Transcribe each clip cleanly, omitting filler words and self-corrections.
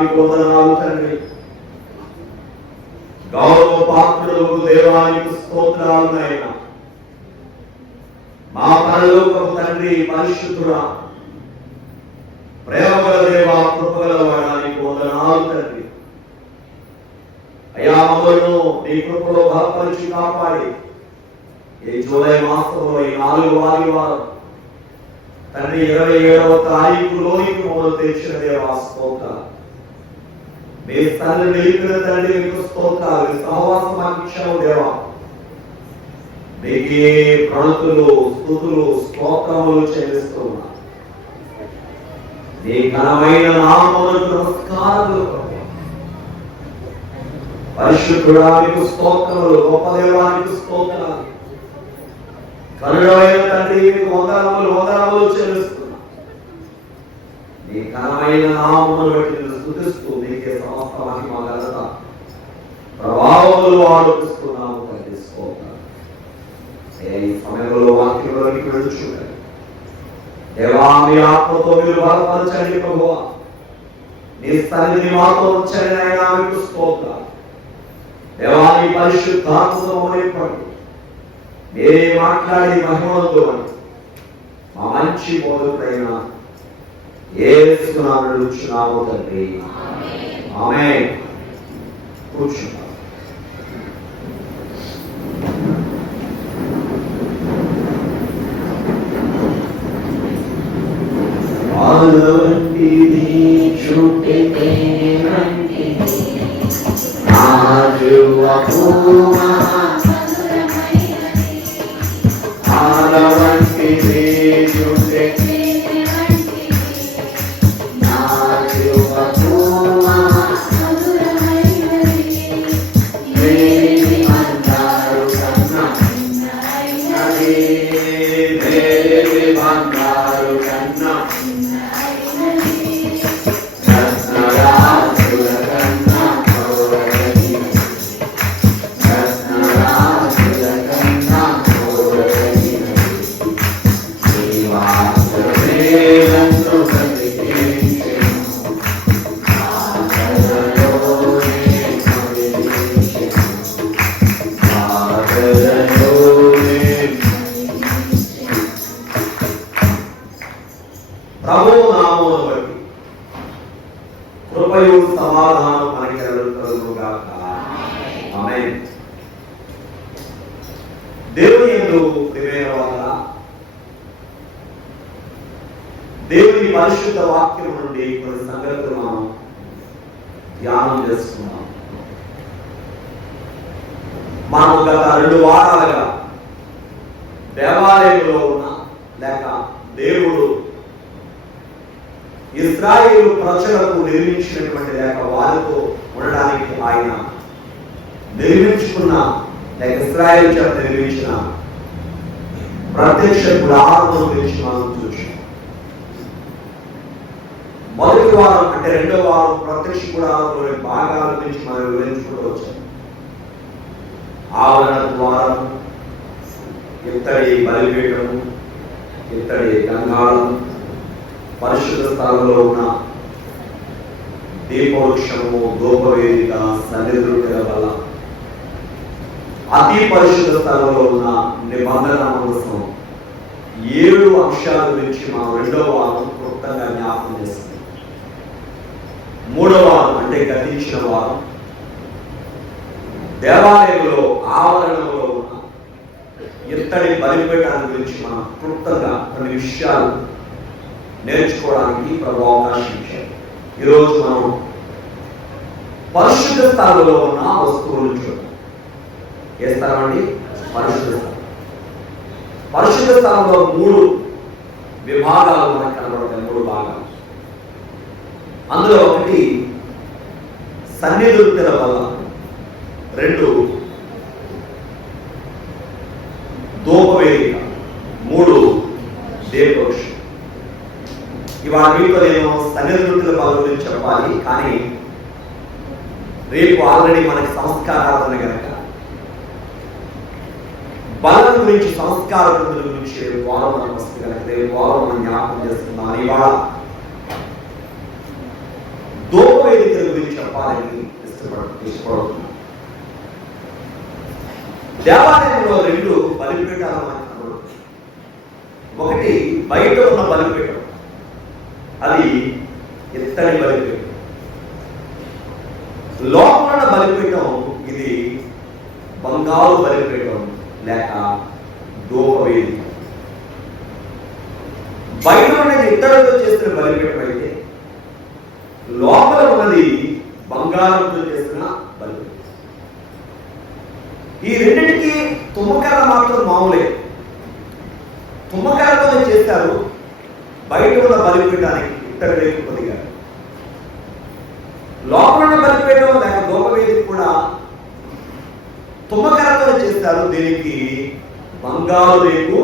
మీకు వందనాలు తండ్రి. గౌరవ పాత్రులకు దేవానికి స్తోత్రాలు నాయన. మా పరలోకపు తండ్రి, పరిశుద్ధుడా, ప్రేమగల దేవా, కృపగల వాడా, నీకు వందనాలు తండ్రి. అయా మమ్మల్ని నీ కృపలో బలపరిచి కాపాడి ఈ జూలై మాసంలో ఈ 4వ ఆదివారం తండ్రి 27వ తారీఖులోనికి మమ్మల్ని తెచ్చిన దేవా స్తోత్రాలు. మీ తండ్రి నిలిపిన తండ్రి మీకు స్తోత్రాలు. సహవాసం మాకు ఇచ్చావు దేవా. మీకే ప్రణతులు, స్తుతులు, స్తోత్రములు చెల్లిస్తున్నా. నీ ఘనమైన నామములకు నమస్కారములు ప్రభు. పరిశుద్ధుడా నీకు స్తోత్రములు. గొప్ప దేవానికి స్తోత్రాలు. కరుణమైన తండ్రి మీకు వందనములు చెల్లిస్తున్నా. నీ ఘనమైన నామమును బట్టి స్తుతిస్తూ నీకే సమస్త మహిమ ఘనత ప్రభావములు ఆరోపిస్తున్నాము తండ్రి. స్తోత్రం. ఈ సమయంలో వాక్యంలోకి వెళ్ళుచుండండి దేవా. మీ ఆత్మతో మీరు బలపరచండి ప్రభువా. నీ సన్నిధిని మాతో ఉంచండి నాయనా. మీకు స్తోత్రాలు దేవా. నీ పరిశుద్ధాత్మతో నింపండి. మీరే మాట్లాడి మహిమతో మా మంచి బోధకుడైన యేసు నామములో అడుగుచున్నాము తండ్రి. ఆమేన్. కూర్చున్నాం. ప్రభు నామమును బట్టి కృపయు సమాధానం మనకి కలుగుగాక. ఆమేన్. దేవుని యందు ప్రియమైన వారా, దేవుని పరిశుద్ధ వాక్యం నుండి కొన్ని సంగతులు మనం ధ్యానం చేసుకున్నాం. మనం గత 2 వారాలుగా దేవాలయంలో ఉన్న లేక దేవుడు ఇశ్రాయేలు ప్రజలకు నిర్మించినటువంటి లేక వారితో ఉండడానికి ఆయన నిర్మించుకున్న లేక ఇశ్రాయేలు చేత నిర్మించిన ప్రత్యక్ష గుడారం గురించి మనం చూసాం. మొదటి వారం అంటే 2వ వారం ప్రత్యక్ష గుడారంలోని భాగాల గురించి మనం వివరించుకుంటూ వచ్చాం. ఆవరణ ద్వారం, ఇత్తడి బలిపీఠము, ఇత్తడి గంగాళం, పరిశుద్ధ స్థలంలో ఉన్న దీపవృక్షము, ధూపవేదిక, సన్నిధుల వల్ల అతి పరిశుద్ధ స్థలంలో ఉన్న నిబంధన మందసం 7 అంశాల గురించి మనం 2వ వారం క్లుప్తంగా జ్ఞాపకం చేస్తాం. 3వ వారం అంటే గతించిన వారం దేవాలయంలో ఆవరణలో ఉన్న ఇత్తడి బలిపీఠాన్ని గురించి మనం క్లుప్తంగా కొన్ని విషయాలు నేర్చుకోవడానికి ప్రభు అవకాశం ఇచ్చారు. ఈరోజు మనం పరిశుద్ధ స్థలంలో ఉన్న వస్తువులను చూద్దాం. ఏ స్థలం అండి? పరిశుద్ధ స్థలం. పరిశుద్ధ స్థలంలో 3 విభాగాలు మనకు కనబడతాయి. 3 భాగాలు. అందులో ఒకటి సన్నిధుల వల్ల, 2 ధూపవేదిక, 3 దీపవృక్షం. ఇవాళ మీతో నేను సన్నిధుల బల గురించి చెప్పాలి, కానీ రేపు ఆల్రెడీ మనకి సంస్కారాలు కనుక బలం గురించి, సంస్కార గురించి రేపు వారం మనం వస్తుంది కనుక రేపు వారం మనం జ్ఞాపకం చేస్తున్నాను. ఇవాళ ధూప ధూపవేదికల గురించి చెప్పాలని ఇష్టపడుతున్నాను. దేవాలయంలో 2 బలిపీఠాలు మనకు కనబడుతుంది. ఒకటి బయట ఉన్న బలిపీఠం, అది ఎత్తడి బలిపీఠం. లోపల బలిపీఠం ఇది బంగారు బలిపీఠం లేక ధూపవేదిక. బయట ఉన్నది ఇత్తడితో చేసిన బలిపీఠం అయితే లోపల ఉన్నది బంగారంతో చేసిన బలిపీఠం. ఈ రెండింటికి తుమ్మకర్ర మాత్రం మామూలే, తుమ్మకర్రతో చేస్తారు. బయట ఉన్న బలిపీఠానికి ఇత్తడి రేపు కొద్దిగా, లోపల ఉన్న బలిపీఠం లేక ధూపవేదిక కూడా తుమ్మకర్రతో చేస్తారు. దీనికి బంగారు రేపు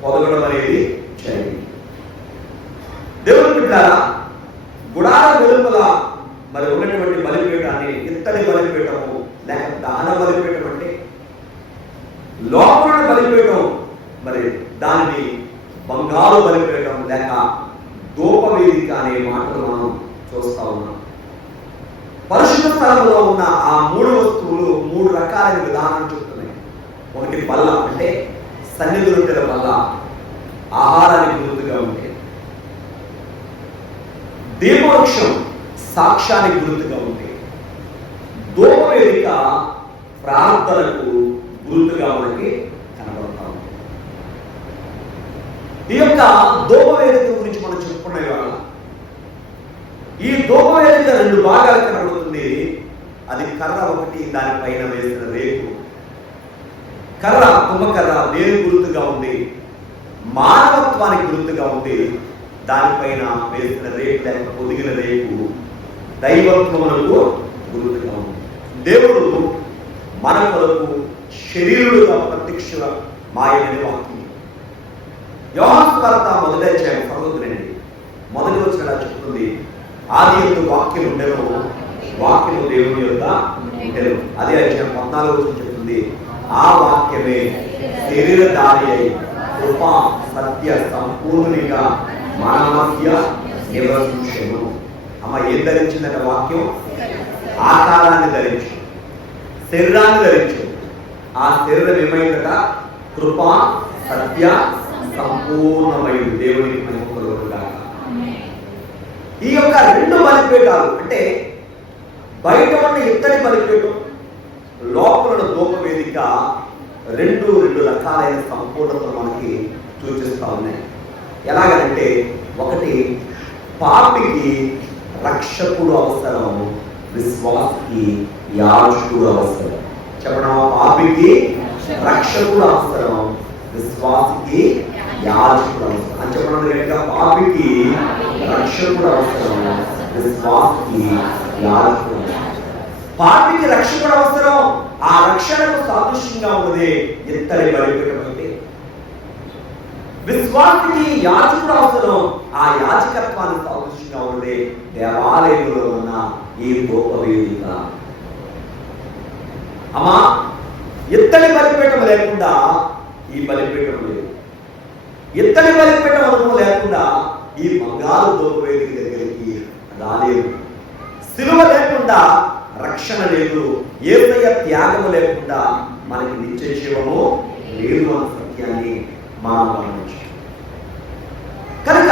పొదగడం అనేది చేయండి. దేవుని బిడ్డలారా, గుడార వెలుపల మరి ఉన్నటువంటి బలిపీఠాన్ని ఇత్తడి బలిపీఠము లేక దహన బలిపీఠం అంటే, లోపల బలిపీఠం మరి దానిని బంగారు బలిపీఠం లేక ధూపవేదిక అనే మాటలు మనం చూస్తా ఉన్నాం. పరిశుద్ధ స్థలంలో ఉన్న ఆ 3 వస్తువులు 3 రకాలైన విధానం చెప్తున్నాయి. ఒకటి బల్ల, అంటే సన్నిధి రొట్టెల బల్ల, ఆహారానికి గుర్తుగా ఉంటే. దీపవృక్షం సాక్ష్యానికి గుర్తుగా ఉంటే. ధూపవేదిక ప్రార్థనకు గుర్తుగా మనకి కనబడతా ఉంది. ఈ యొక్క ధూపవేదిక గురించి మనం చెప్పుకునే వాళ్ళ ఈ ధూపవేదిక 2 భాగాలు కనబడుతుంది. అది కర్ర ఒకటి, దానిపైన వేసిన రేకు. కర్ర తుమ్మకర్ర దేని గుర్తుగా ఉంది? మానవత్వానికి గుర్తుగా ఉంది. దానిపైన వేసిన రేకు లేక పొదిగిన రేకు దైవత్వమునకు గుర్తుగా ఉంది. దేవుడు మన కొరకు శరీరుడుగా ప్రత్యక్ష మాయని వాక్యం. యోహాను సువార్త 1వ అధ్యాయం 1 వచనం చెప్తుంది, ఆదియందు వాక్యం ఉండెను, వాక్యము దేవుని యొక్క ఉండెను. అదే అధ్యాయం 14వ వచనం చెప్తుంది, ఆ వాక్యమే శరీరధారి అయి కృప సత్య సంపూర్ణునిగా మన మధ్య నివసించెను. అమ్మ ఏం ధరించిందట వాక్యం? ఆకారాన్ని ధరించు, శరీరాన్ని ధరించు. ఆ శరీరం ఏమైందట? కృప సత్య సంపూర్ణమైంది. దేవునికి మహిమకలుగునుగాక. ఈ యొక్క 2 బలిపీఠాలు అంటే బయట ఉన్న ఇత్తడి బలిపీఠం, లోపల ధూపవేదిక 2 రకాలైన సంపూర్ణతలు మనకి సూచిస్తూ ఉన్నాయి. ఎలాగంటే, ఒకటి పాపికి రక్షకుడు అవసరం, విశ్వాసికి యాజకుడు అవసరం. చెప్పడం, పాపికి రక్షకుడు అవసరం, విశ్వాసికి యాజకుడు అవసరం అని చెప్పడం ఏంటంటే, పాపికి రక్షకుడు అవసరం, విశ్వాసికి యాజకుడు అవసరం. పాపికి రక్షకుడు అవసరం, ఆ రక్షణకు సాదృశ్యంగా ఉన్నదే ఇత్తడి బలిపీఠం అయితే. విశ్వాసికి యాజకుడు అవసరం, ఆ యాజకత్వానికి సాదృశ్యంగా ఉన్నదే దేవాలయంలో ఉన్న ఈ ధూపవేదిక. అమ్మా, ఇత్తడి బలిపీఠం లేకుండా ఈ బలిపీఠం లేదు. ఇత్తడి బలిపీఠం అనుభవం లేకుండా ఈ బంగారు ధూపవేదిక దగ్గరికి రాలేదు. సిలువ లేకుండా రక్షణ లేదు. యేసయ్య త్యాగము లేకుండా మనకి నిత్య జీవము లేదు అన్న సత్యాన్ని మనం గమనించాలి. కనుక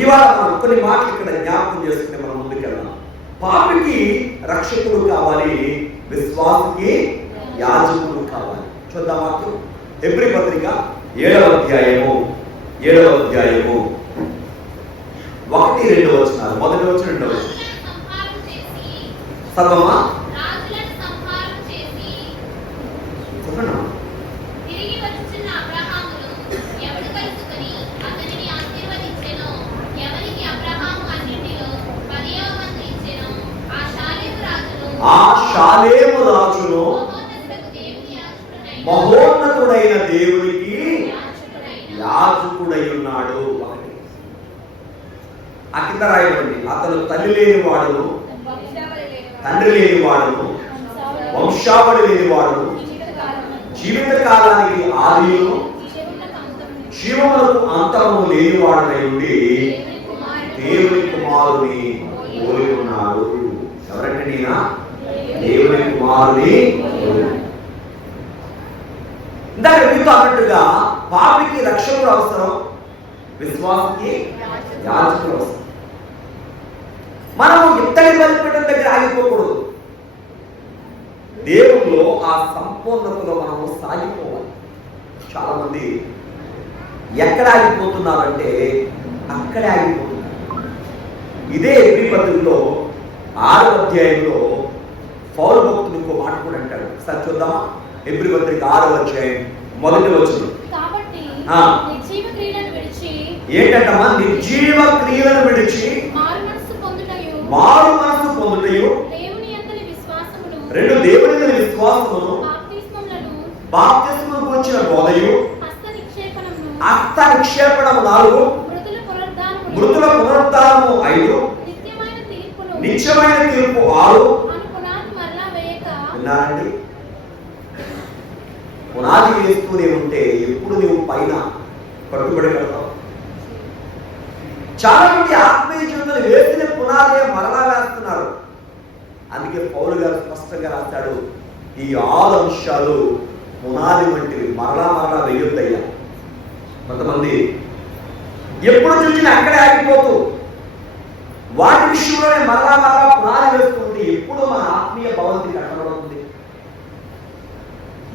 ఇవాళ మనం కొన్ని మాటలు ఇక్కడ జ్ఞాపకం చేసుకుని మనం ముందుకెళ్దాం. పాపికి రక్షకుడు కావాలి, విశ్వాసికి యాజకుడు కావాలి. చూద్దాం వాక్యం. హెబ్రీ పత్రిక 7వ అధ్యాయము 1-2 వచనాలు. 1వ వచనం 2వ వచనం. సర్వమా ఆ షాలేము రాజును మహోన్నతుడైన దేవునికి యాజకుడై ఉన్నాడు. ఆ కింద రాయబడింది, అతను తల్లి లేని వాడును, తండ్రి లేని వాడును, వంశావళి లేని వాడును, జీవిత కాలానికి ఆదియును, జీవములకు అంతము లేని వాడునై ఉండి దేవుని కుమారుని పోలి ఉన్నాడు. ఈయన దేవుని కుమారుని. ఇందాక మీతో అన్నట్టుగా పాపికి రక్షకుడు అవసరం, విశ్వాసకి యాజకుడు అవసరం. మనం ఇత్తడి బలిపీఠం దగ్గర ఆగిపోకూడదు. దేవుల్లో ఆ సంపూర్ణతలో మనము సాగిపోవాలి. చాలా మంది ఎక్కడ ఆగిపోతున్నారంటే అక్కడే ఆగిపోతున్నారు. ఇదే హెబ్రీ పత్రికలో 6వ అధ్యాయంలో పౌలు భక్తుడు ఇంకో మాట కూడా అంటాడు. ఒకసారి చూద్దామా? హెబ్రీ పత్రిక 6వ అధ్యాయం మొదటి వచనం. ఏంటంటమ్మా? నిర్జీవ క్రియలను విడిచి మారు మనసు పొందుటయు, రెండు దేవుని యందు విశ్వాసమును, బాప్తిస్మము గురించిన బోధయు, హస్త నిక్షేపణము 4, మృతుల పునరుద్ధానము 5, నిత్యమైన తీర్పు 6. విన్నారండి? పునాది వేస్తూనే ఉంటే ఎప్పుడు నువ్వు పైన పట్టుబడి పెడతావు. చాలా మంది ఆత్మీయ జీవితంలో వేసిన పునాదే మరలా వేస్తున్నారు. అందుకే పౌలు గారు స్పష్టంగా రాస్తాడు, ఈ 6 అంశాలు పునాది వంటివి, మరలా మరలా వేయొద్దయ్యా. కొంతమంది ఎప్పుడు చూసినా అక్కడే ఆగిపోతూ వాటి విషయంలోనే మరలా మరలా పునాది వేస్తుంది. ఎప్పుడు మన ఆత్మీయ భవంతి కట్టబడుతుంది,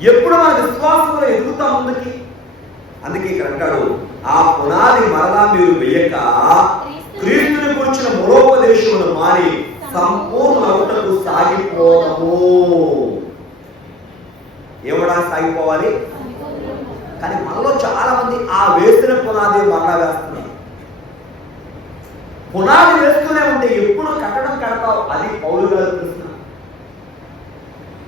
ఎప్పుడు మన విశ్వాసంలో ఎదుగుతా ముందుకి. అందుకే ఇక్కడ అంటాడు, ఆ పునాది మరలా మీరు వేయక క్రీస్తుని గురించిన మూలోపదేశమును మారి సంపూర్ణ అవుటకు సాగిపోవడము. ఏమడా సాగిపోవాలి? కానీ మనలో చాలా మంది ఆ వేసిన పునాది మరలా వేస్తున్నారు. పునాది వేస్తూనే ఉంటే ఎప్పుడు కట్టడం కడతావు. అది పౌలు గారు ప్రశ్న.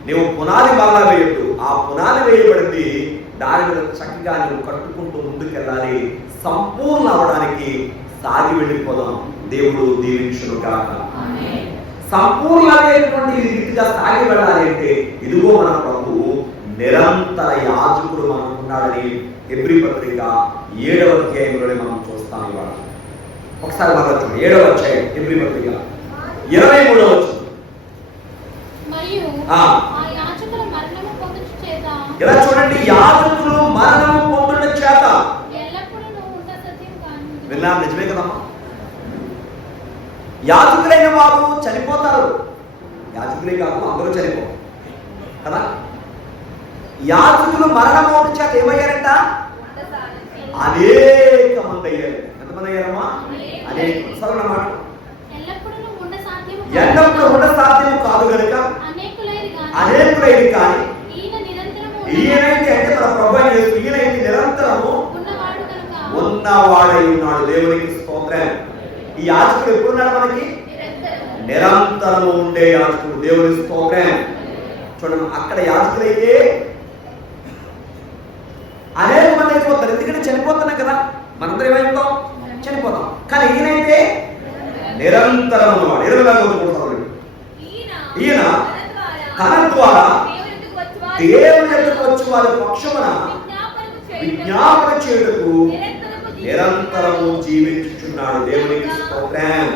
నువ్వు పునాది మరలా వేయద్దు, ఆ పునాది వేయబడింది, దాని మీద చక్కగా నువ్వు కట్టుకుంటూ ముందుకెళ్ళాలి. సంపూర్ణ అవడానికి సాగి వెళ్ళిపోదాం. దేవుడు దీవించును కాక. సంపూర్ణమైనటువంటి రీతిగా సాగి వెళ్ళాలి అంటే ఇదిగో మన ప్రభు నిరంతర యాజకుడు మనకున్నాడని హెబ్రీ పత్రిక 7వ అధ్యాయంలోనే మనం చూస్తాం. ఇవాళ ఒకసారి మనం 7వ అధ్యాయం హెబ్రీ పత్రిక 23వ వచనం. ఇలా చూడండి, యాజకులు మరణము పొందుట చేత. విన్నాను, నిజమే కదమ్మా? యాజకులైన వారు చనిపోతారు. యాజకులే కాదు, అందరూ చనిపోతారు కదా. యాజకులు మరణము చేత ఏమయ్యారంట? అనేక మంది అయ్యారు. ఎంతమంది అయ్యారమ్మా? అనేక. సరళ మాట, ఎల్లప్పుడూ ఉండ సాధ్యము కాదు కనుక అనేకులైన కానీ ఈయనైతే అంటే మన ప్రభు ఈయనైతే నిరంతరము ఉన్నవాడై ఉన్నాడు. దేవునికి స్తోత్రం. ఈ యాజకుడు ఎప్పుడున్నాడు? మనకి నిరంతరము ఉండే యాజకుడు. దేవునికి స్తోత్రం. చూడండి, అక్కడ యాజకులైతే అనేక మంది అయిపోతారు. ఎందుకంటే చనిపోతున్నాం కదా, మనందరం ఏమైపోతాం? చనిపోతాం. కానీ ఈయనైతే నిరంతరం ఉన్నవాడు. 24వ ఈయన తన ద్వారా దేవుని ఎదుకు వచ్చి వారి పక్షమున విజ్ఞాపన చేయుటకు నిరంతరము జీవించుచున్నాడు. దేవునికి స్తోత్రం.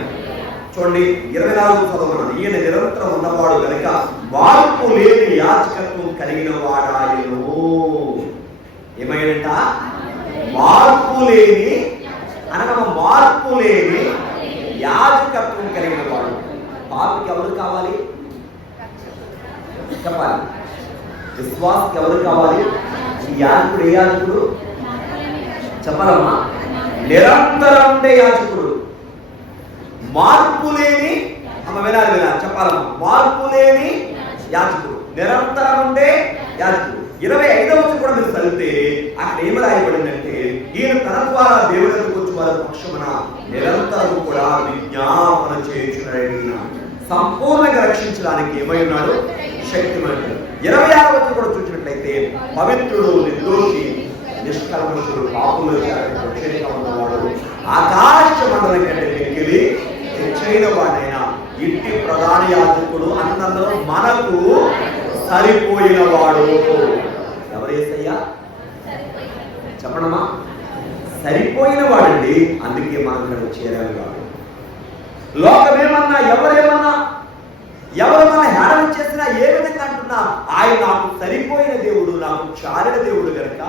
చూడండి, 24వ చదవమన్నాడు. ఈయన నిరంతరం ఉన్నవాడు కనుక మార్పు లేని యాజకత్వం కలిగిన వాడాయను. ఏమైనంట? మార్పు లేని అనగా మార్పు లేని యాజకత్వం కలిగిన వాడు. పాపికి ఎవరు కావాలి? చెప్పాలి. విశ్వాసకి ఎవరు కావాలి? ఈ యాజకుడు. ఏ యాజకుడు చెప్పాలమ్మా? నిరంతరం ఉండే యాజకుడు. మార్పు లేని, అమ్మ వినాలి చెప్పాలమ్మా, మార్పు లేని యాజకుడు, నిరంతరం ఉండే యాజకుడు. 25వ వచనం కూడా మీరు చదివితే అక్కడ ఏమి రాయబడిందంటే, ఈయన తన ద్వారా దేవుని దగ్గరకు వచ్చి వారి పక్షమున నిరంతరం కూడా విజ్ఞాపన చేయుచున్నాడు. సంపూర్ణంగా రక్షించడానికి ఏమై ఉన్నాడు? శక్తిమంతుడు. 26వ వచనం కూడా చూసినట్లయితే, పవిత్రుడు, నిర్దోషి, నిష్కల్మషుడు, పాపులు రక్షణగా ఉన్నవాడు, ఆకాశ మండలం కంటే మిక్కిలి హెచ్చైన వాడైన ఇంటి ప్రధాన యాజకుడు అన్నందరూ మనకు సరిపోయిన వాడు. ఎవరు యేసయ్యా? చెప్పడమా? సరిపోయిన వాడండి. అందుకే మనం ఇక్కడ చేరాలి. కాదు లోకమేమన్నా, ఎవరేమన్నా, ఎవరు ఆయన నాకు సరిపోయిన దేవుడు, నాకు చాలిన దేవుడు కనుక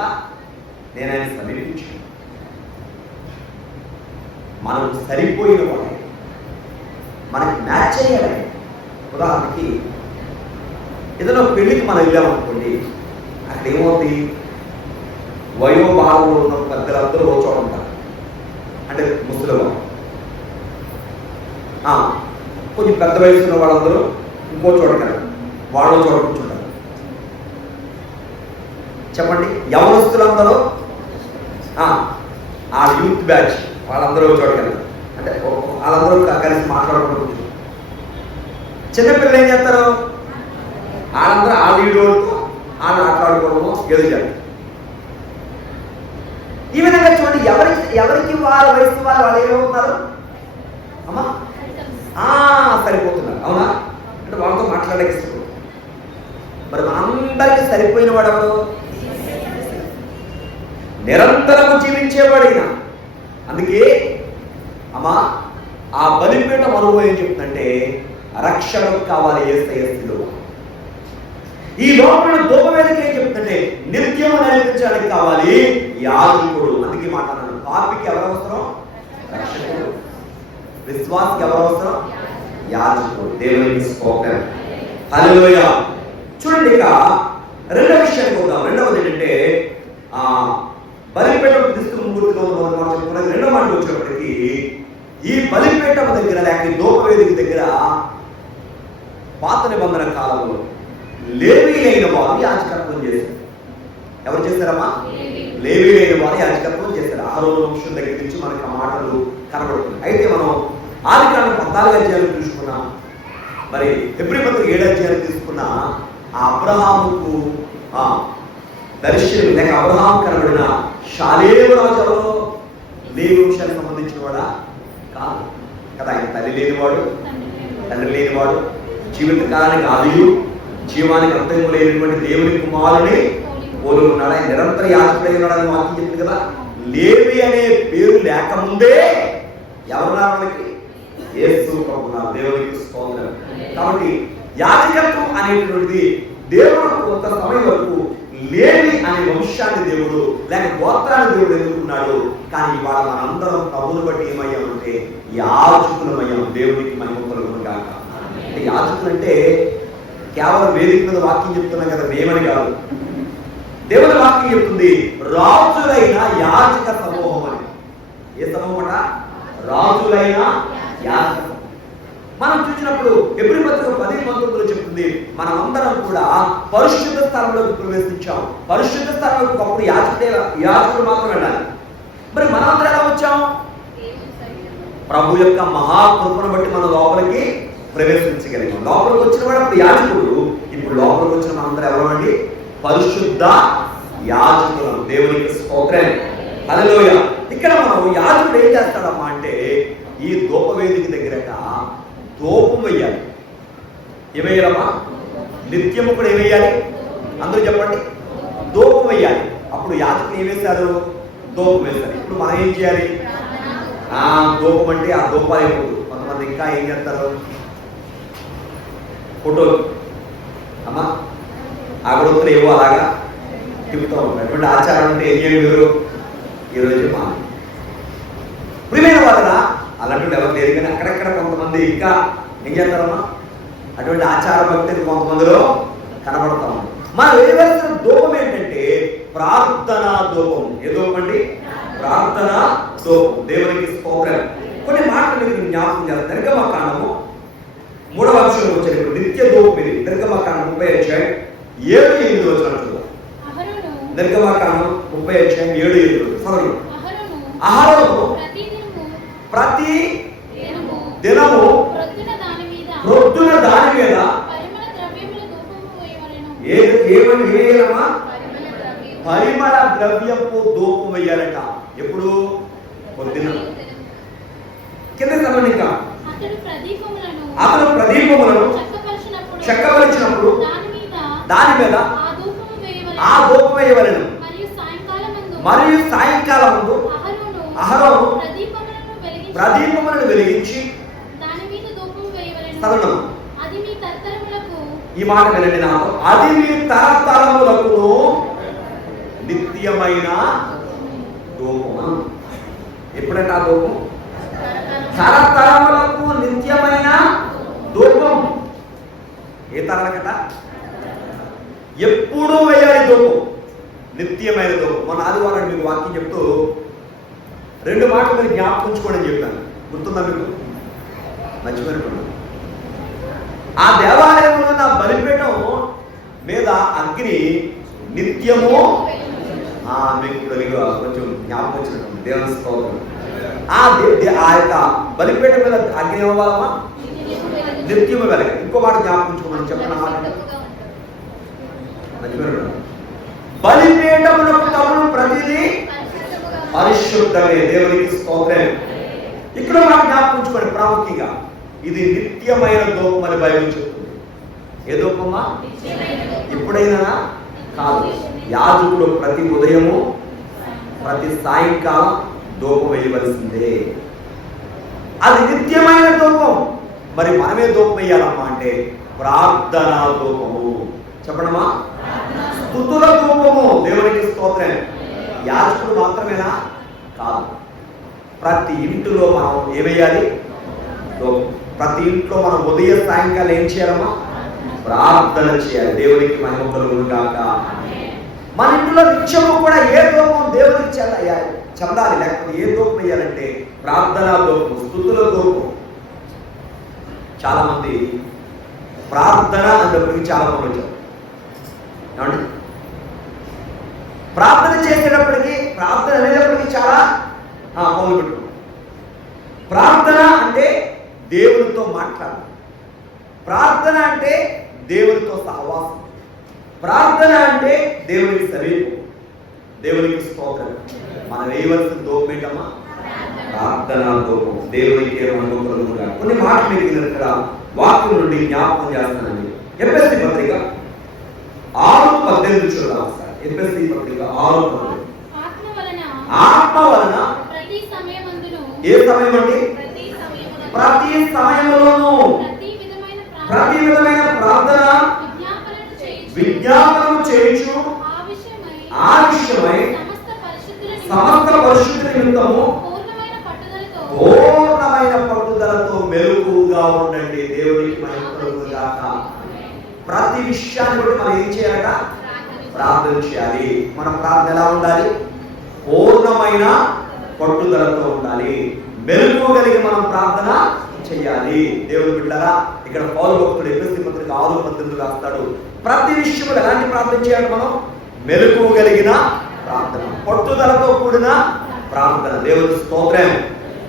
నేను ఆయన సమీపించాను. మనం సరిపోయిన వాడే, మనకి మ్యాచ్ అయ్యాలి. ఉదాహరణకి ఏదైనా పెళ్లికి మనం వెళ్ళామనుకోండి, అక్కడ ఏమవుతుంది, వయోభావంలో ఉన్న పెద్దలందరూ ఒక చోట ఉంటారు. అంటే ముసలివాళ్ళు, కొంచెం పెద్ద వయసు ఉన్న వాళ్ళందరూ ఇంకో చోట కదా, వాళ్ళు చోట కూర్చుంటారు. చెప్పండి, యవనస్తులందరూ ఆ యూత్ బ్యాచ్ వాళ్ళందరూ చోట కదా, అంటే వాళ్ళందరూ కలిసి మాట్లాడుకుంటూ కూర్చుంటారు. చిన్నపిల్లలు ఏం చేస్తారు, వాళ్ళందరూ ఆ వీడియోతో వాళ్ళు మాట్లాడుకోవడము ఎదుగుతారు. ఈ విధంగా చూడండి, ఎవరికి వాళ్ళ వయసు వాళ్ళు ఏమవుతున్నారు, అమ్మా సరిపోతున్నారు. అవునా? అంటే వాళ్ళతో మాట్లాడే ఇష్టం. మరి మనందరికీ సరిపోయిన వాడు ఎవరు? నిరంతరము జీవించేవాడైనా. అందుకే అమ్మా ఆ బలిపీఠం అనుభవం ఏం చెప్తుందంటే, రక్షణ కావాలి యేసయ్యలో. ఈ లోపల దూపవేదిక ఏం చెప్తుందంటే, నిత్యం నడిపించడానికి కావాలి యాజకుడు. అందుకే మాట్లాడాను, పాపికి ఎవరు అవసరం? రక్షకుడు. విశ్వాసకి ఎవరు అవసరం? యాజకుడు. దేవునికి స్తోత్రం. హల్లెలూయా. చూడండి, ఇక రెండవ విషయానికి వద్దాం. రెండవది ఏంటంటే, బలిపీఠం క్రీస్తు మూర్తిలో చెప్పుకున్నది. రెండవ మాట వచ్చేప్పటికీ, ఈ బలిపీఠం దగ్గర లేక దూపవేదిక దగ్గర పాత నిబంధన కాలంలో లేవీలైన వారు యాజకత్వం చేశారు. ఎవరు చేశారమ్మా? లేవీలైన వారు యాజకత్వం చేశారు. 6వ వంశం దగ్గర నుంచి మనకి ఆ మాటలు కనబడుతుంది. అయితే మనం ఆదికాండం 14 అధ్యాయాలు చూసుకున్నాం. మరి హెబ్రీ పత్రిక 7 అధ్యాయాలు తీసుకున్నా, ఆ అబ్రహాముకు దర్శనం లేక అబ్రహాం కనబడిన షాలేము రాజు లేవి వంశానికి సంబంధించిన వాడా? కాదు కదా. ఆయన తల్లి లేనివాడు, తండ్రి లేనివాడు, జీవితకాలానికి ఆదియు జీవానికి అంతము లేనటువంటి దేవుని కుమారుని పోలి ఉన్నాడు. ఆయన నిరంతర యాజకుడై ఉన్నాడని వాక్యం చెప్తుంది కదా. లేవి అనే పేరు లేకముందే ఎవరున్నారకి? యేసు ప్రభువున్నారు. దేవునికి స్తోత్రం. కాబట్టి యాజకత్వం అనేటువంటిది దేవుడు కొంత సమయం వరకు లేవి అనే వంశాన్ని దేవుడు లేక గోత్రాన్ని దేవుడు ఎదుర్కొన్నాడు. కానీ ఇవాళ మనందరం ప్రభువును బట్టి ఏమయ్యామంటే యాజకులమయ్యాం. దేవునికి మహిమ కలుగును గాక. అంటే యాజకులు అంటే కేవలం వేదిక మీద వాక్యం చెప్తున్నాం కదా, మేమని కాదు. దేవుని వాక్యం చెప్తుంది రాజులైన యాజక సమూహం అని. ఏ సమూహం అట? రాజులైన యాజక. మనం చూసినప్పుడు హెబ్రీ పత్రిక 10:19 చెప్తుంది, మనమందరం కూడా పరిశుద్ధ స్థలంలోకి ప్రవేశించాం. పరిశుద్ధ స్థలంలోకి ఒకప్పుడు యాజకుడు మాత్రం వెళ్ళాలి. మరి మనందరం ఎలా వచ్చాం? ప్రభు యొక్క మహాకృపను బట్టి మనం లోపలికి ప్రవేశించగలిగాం. లోపలికి వచ్చిన వాడు అప్పుడు యాజకుడు. ఇప్పుడు లోపలికి వచ్చిన మనందరం ఎవరండి? పరిశుద్ధ యాజకులు. దేవునికి స్తోత్రం. హల్లెలూయా. ఇక్కడ మనం యాజకుడు ఏం చేస్తాడమ్మా అంటే, ఈ ధూపవేదిక దగ్గరట ధూపం వేయాలి. ఏమేయాలమ్మా? నిత్యము కూడా ఏమేయాలి? అందరూ చెప్పండి. ధూపం వేయాలి. అప్పుడు యాజకులు ఏం వేశారు? ధూపం వేశారు. ఇప్పుడు మనం ఏం చేయాలి? ధూపం అంటే ఆ ధూపాలు అయిపోతుంది. కొంతమంది ఇంకా ఏం చేస్తారు? ఫోటోలు అమ్మా అక్కడ ఏవో అలాగా తిప్పుతూ ఉంటారు. అటువంటి ఆచారం అంటే ఏం చేయరు ఈరోజు మా ప్రియమైన వాళ్ళ అలాంటి ఎవరు లేదు. కానీ అక్కడక్కడ కొంతమంది ఇంకా ఏం చేస్తారమ్మా? అటువంటి ఆచార భక్తి కొంతమందిలో కనబడతాం. మనం వేయవలసిన ధూపం ఏంటంటే ప్రార్థనా ధూపం. ఏ ధూపం అండి? ప్రార్థనా ధూపం. దేవునికి స్తోత్రం. కొన్ని మాటలు మీరు జ్ఞాపకం చేస్తారు. నిర్గమకాండము 3వ అధ్యాయంలో వచ్చేటప్పుడు నిత్య ధూపం ఇది. నిర్గమకాండం 30 అధ్యాయం 7-8 వచనాలు. నిర్గమకాండం 30 అధ్యాయం 7-8 చదవండి. అహరోను ప్రతి దినము ప్రొద్దున దాని మీద ఏమని వేయాలమ్మా? పరిమళ ద్రవ్యపు ధూపం వేయాలట. ఎప్పుడు? పొద్దున. కింద చదవండి. ఇంకా అతను ప్రదీపములను చక్కపరిచినప్పుడు దాని మీద ఆ ధూపం వేయవలెను. మరియు సాయంకాలం ముందు అహరోను ప్రదీపములను వెలిగించి చదవడం ఈ మాట వినండి నాతో, అది మీ తరతరములకు నిత్యమైన ధూపము. ఎప్పుడంటే ఆ ధూపం తరతరములకు నిత్యమైన ధూపం. ఏ తరాలకట? ఎప్పుడూ వేయాలి ధూపం, నిత్యమైన ధూపం. మన ఆదివారం మీకు వాక్యం చెప్తూ 2 మాటలు మీరు జ్ఞాపకం ఉంచుకోండి అని చెప్పాను. గుర్తుందా మీకు? మర్చిపోయినప్పుడు ఆ దేవాలయంలో ఉన్న బలిపీఠం మీద అగ్ని నిత్యము, మీకు కొంచెం జ్ఞాపకం వచ్చినట్టు దేవుని స్తోత్రం. ఆ యొక్క బలిపీఠం మీద అగ్ని ఇవ్వాలమ్మా, నిత్యము వెలగ. ఇంకో మాట జ్ఞాపకం ఉంచుకోమని చెప్పిన మాట మర్చిపోయినప్పుడు, బలిపీఠమునకు తమను ప్రతిదీ పరిశుద్ధమే. దేవునికి స్తోత్రం. ఇక్కడ మాట జ్ఞాపకం ఉంచుకోండి ప్రాముఖ్యంగా, ఇది నిత్యమైన ధూపం అని బైబిల్ చెప్తుంది. ఏ ధూపమా? ఎప్పుడైనా కాదు. యాజకుడు ప్రతి ఉదయము ప్రతి సాయంకాలం ధూపం వేయవలసిందే. అది నిత్యమైన ధూపం. మరి మనమే ధూపం వేయాలమ్మా అంటే ప్రార్థనా ధూపము. చెప్పడమా? స్తుతుల ధూపము. దేవునికి స్తోత్రం. యాజకుడు మాత్రమేనా? కాదు. ప్రతి ఇంటిలో మనం ఏమేయాలి? ప్రతి ఇంట్లో మనం ఉదయ సాయంకాలం ఏం చేయాలమ్మా? ప్రార్థన చేయాలి. దేవునికి మహిమ కలుగును గాక. మన ఇంట్లో నిత్యము కూడా ఏ ధూపం దేవునికి చెందాలి, లేకపోతే ఏ ధూపం వేయాలంటే ప్రార్థనా ధూపం, స్తుతుల ధూపం. చాలా మంది ప్రార్థన అన్నప్పటికీ చాలా మంది వచ్చారు. ఏమండి? ప్రార్థన చేసేటప్పటికీ, ప్రార్థన అనేటప్పటికీ చాలా మొదలుపెట్టు. ప్రార్థన అంటే దేవునితో మాట్లాడాలి. ప్రార్థన అంటే దేవునితో సహవాసం. ప్రార్థన అంటే దేవునికి సమీపం. దేవునికి స్తోత్రం. మనం వేయవలసిన ధూపం ఏంటమ్మా? ప్రార్థనా ధూపం. దేవునికి అనుకూలంగా కొన్ని మాటలు ఇక్కడ వాక్యం నుండి జ్ఞాపకం చేస్తానండి. ఎఫెసీ పత్రిక 6:18 చూద్దాం. ఎఫెసీ పత్రిక 6:18. ఆత్మ వలన ఏ సమయం అండి? ప్రతి సమయంలోనూ ప్రతి విధమైన ప్రార్థన విజ్ఞాపనం చేయించు ఆ విషయమై సమస్త పరిశుద్ధుల నిమిత్తము పూర్ణమైన పట్టుదలతో మెలకువగా ఉండండి. దేవునికి మహిమ కలుగును గాక. ప్రతి విషయాన్ని బట్టి మనం ఏం చేయాలట? ప్రార్థన చేయాలి. మన ప్రార్థన ఎలా ఉండాలి? పూర్ణమైన పట్టుదలతో ఉండాలి. మెలకువ కలిగి మనం ప్రార్థన చేయాలి. దేవుని బిడ్డలారా, ఇక్కడ పౌలు భక్తుడు ఎఫెసీ పత్రిక 6:18 రాస్తాడు. ప్రతి విషయంలో ఎలాంటి ప్రార్థన చేయాలి? మనం మెలకువ కలిగిన ప్రార్థన, పట్టుదలతో కూడిన ప్రార్థన. దేవుని స్తోత్రం.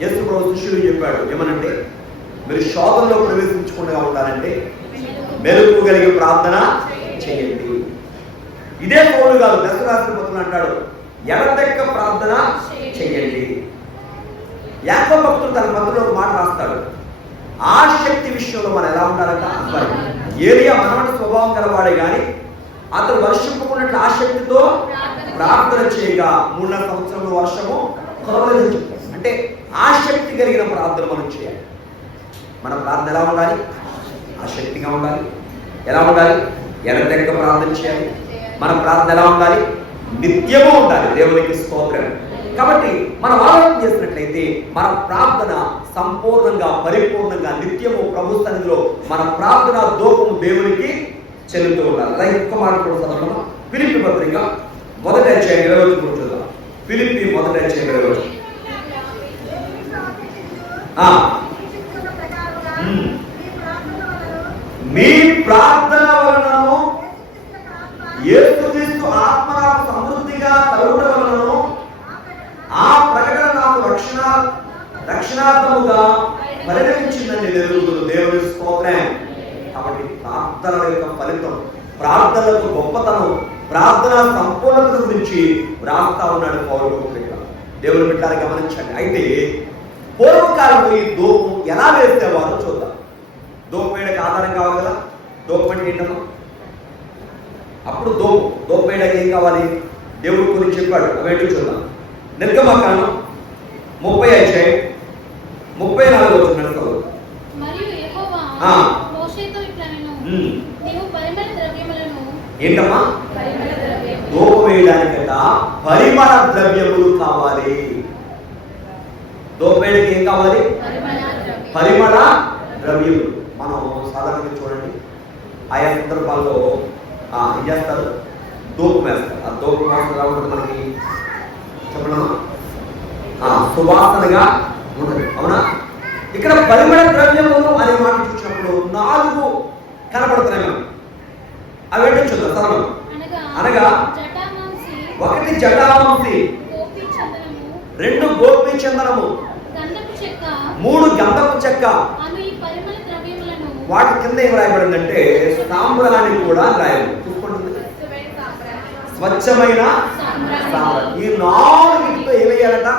యేసు ప్రభు శిష్యులు చెప్పాడు ఏమనంటే, మీరు శోధనలో ప్రవేశించకుండా ఉండాలంటే మెలకువ కలిగి ప్రార్థన చేయండి. ఇదే పౌలు కాదు, దశరాత్రి పత్రులు అంటాడు, ఎడతెక్క ప్రార్థన చేయండి. యాకోబు భక్తుడు తన పత్రికలో ఒక మాట రాస్తాడు, ఆ శక్తి విషయంలో మనం ఎలా ఉండాలంట? ఏలియా మనవటి స్వభావం గలవాడే కానీ అతను వర్షింపుకున్నట్లు ఆ శక్తితో ప్రార్థన చేయగా 3.5 సంవత్సరంలో వర్షము కురవలేదని చెప్తాడు. అంటే ఆ శక్తి కలిగిన ప్రార్థన మనం చేయాలి. మన ప్రార్థన ఎలా ఉండాలి? ఆ శక్తిగా ఉండాలి. ఎలా ఉండాలి? ఎడతెక్క ప్రార్థన చేయాలి. మన ప్రార్థన ఎలా ఉండాలి? నిత్యము ఉండాలి. దేవునికి స్తోత్రం. కాబట్టి మనం ఆలోచన చేసినట్లయితే మన ప్రార్థన సంపూర్ణంగా, పరిపూర్ణంగా, నిత్యము ప్రభు సన్నిధిలో మన ప్రార్థన ధూపం దేవునికి చెల్లుతూ ఉండాలి. అలా ఇంకొక మాట కూడా చదవడం. ఫిలిప్పీ పత్రిక 1:20 చూద్దాం. ఫిలిప్పీ 1:20. మీ ప్రార్థన వలనను యేసుక్రీస్తు ఆత్మ నాకు సమృద్ధిగా కలుగుట వలనను ఆ ప్రకటన నాకు రక్షణార్థముగా పరిణమించిందని ఎరుగుదును. దేవుని స్తోత్రం. కాబట్టి ప్రార్థన యొక్క ఫలితం, ప్రార్థనలకు గొప్పతనం, ప్రార్థన సంపూర్ణత గురించి రాస్తా ఉన్నాడు పౌలు భక్తుడు. దేవుని బిడ్డలు గమనించండి. అయితే పూర్వకాలంలో ఈ ధూపం ఎలా వేసేవారో చూద్దాం. ధూపం వేయడానికి ఆధారం కావాలి కదా. ధూపం అంటే ఏంటమ్మా? అప్పుడు ధూపం వేయడానికి ఏం కావాలి? దేవుడు గురించి చెప్పాడు. అవేంటో చూద్దాం. నిర్గమకాండం 30:34 మరియు యెహోవా మోషేతో ఇట్లా నేను నీవు పరిమళ ద్రవ్యములను ఏంటమ్మా? పరిమళ ద్రవ్యములు ధూపం వేయడానికట పరిమళ ద్రవ్యములు కావాలి. ధూపం వేయడానికి ఏం కావాలి? పరిమళ ద్రవ్యములు. మనం సాధారణంగా చూడండి, ఆయా సందర్భాల్లో ఏం చేస్తారు? ధూపం వేస్తారు. ఆ ధూపం వాసన ఎలా ఉంటుంది మనకి చెప్పడమా? సువాసనగా ఉంటుంది, అవునా? ఇక్కడ పరిమళ ద్రవ్యములు అనే మాట చూసినప్పుడు 4 కనపడుతున్నాయి మనం. అవి ఏంటో చూద్దాం. సరళం అనగా 1 జటామాంసి, 2 గోపి చందనము, 3 గంధపు చెక్క. వాటి కింద ఏం రాయబడిందంటే సాంబ్రాణి కూడా రాయబడింది. చూసుకోండి, స్వచ్ఛమైన సాంబ్రాణి. ఈ 4 ఏమేయాలట?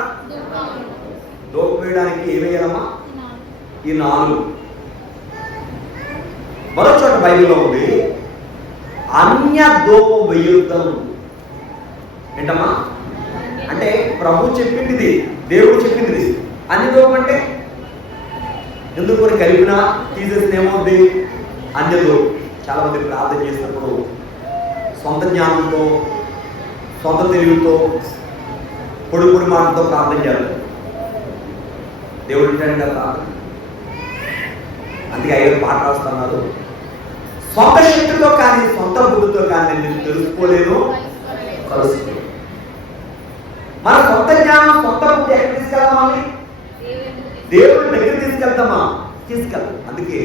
ధూపం వేయడానికి ఏమేయాలమ్మా? ఈ 4. మరో చోట బైబిల్లో ఉంది, అన్య ధూపం వేయుద్ధం. ఏంటమ్మా? అంటే ప్రభు చెప్పింది, దేవుడు చెప్పింది. అన్య ధూపం అంటే ఎందుకు కొన్ని కలిపినా తీసేసిన ఏమవుద్ది? అన్య ధూపం. చాలా మంది ప్రార్థన చేసినప్పుడు సొంత జ్ఞానంతో, సొంత తెలివితో, పొడి పొడి మాటలతో ప్రార్థన చేయాలి. దేవుడు అంటాడు ప్రార్థన. అందుకే 5 పాట రాస్తున్నారు, సొంత శక్తితో కానీ సొంత బుద్ధితో కానీ నేను తెలుసుకోలేను, కలుసుకోలేను. మన సొంత జ్ఞానం, సొంత బుద్ధి ఎక్కడ తీసుకెళ్దామని? దేవుడి దగ్గర తీసుకెళ్తామా? తీసుకెళ్తాం. అందుకే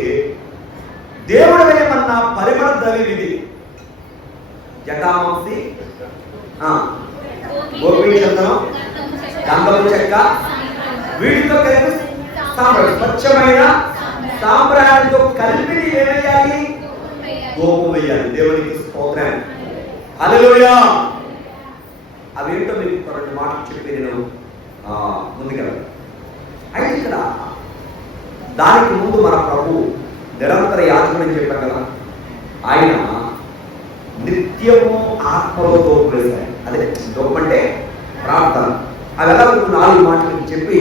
దేవుడు వేయమన్న పరిమళ ద్రవ్యం ఇది. జటామాంసి, గోపి చందనం, గంధపు చెక్క, వీటితో కలిపి సాంబ్రాణి, స్వచ్ఛమైన సాంబ్రాణితో కలిపి ఏమేయాలి? ధూపం వేయాలి. దేవునికి స్తోత్రం, హల్లెలూయా. అవేంటో మీకు 2 మాటలు చెప్పి నేను ముందుకెళ్ళాను. అయితే ఇక్కడ దానికి ముందు మన ప్రభు నిరంతర యాజకుడని చెప్పాం కదా, ఆయన నిత్యము ఆత్మలో ధూపం వేశారు. అదే ధూపం అంటే ప్రార్థన. అవి ఎలా 4 మాటలు చెప్పి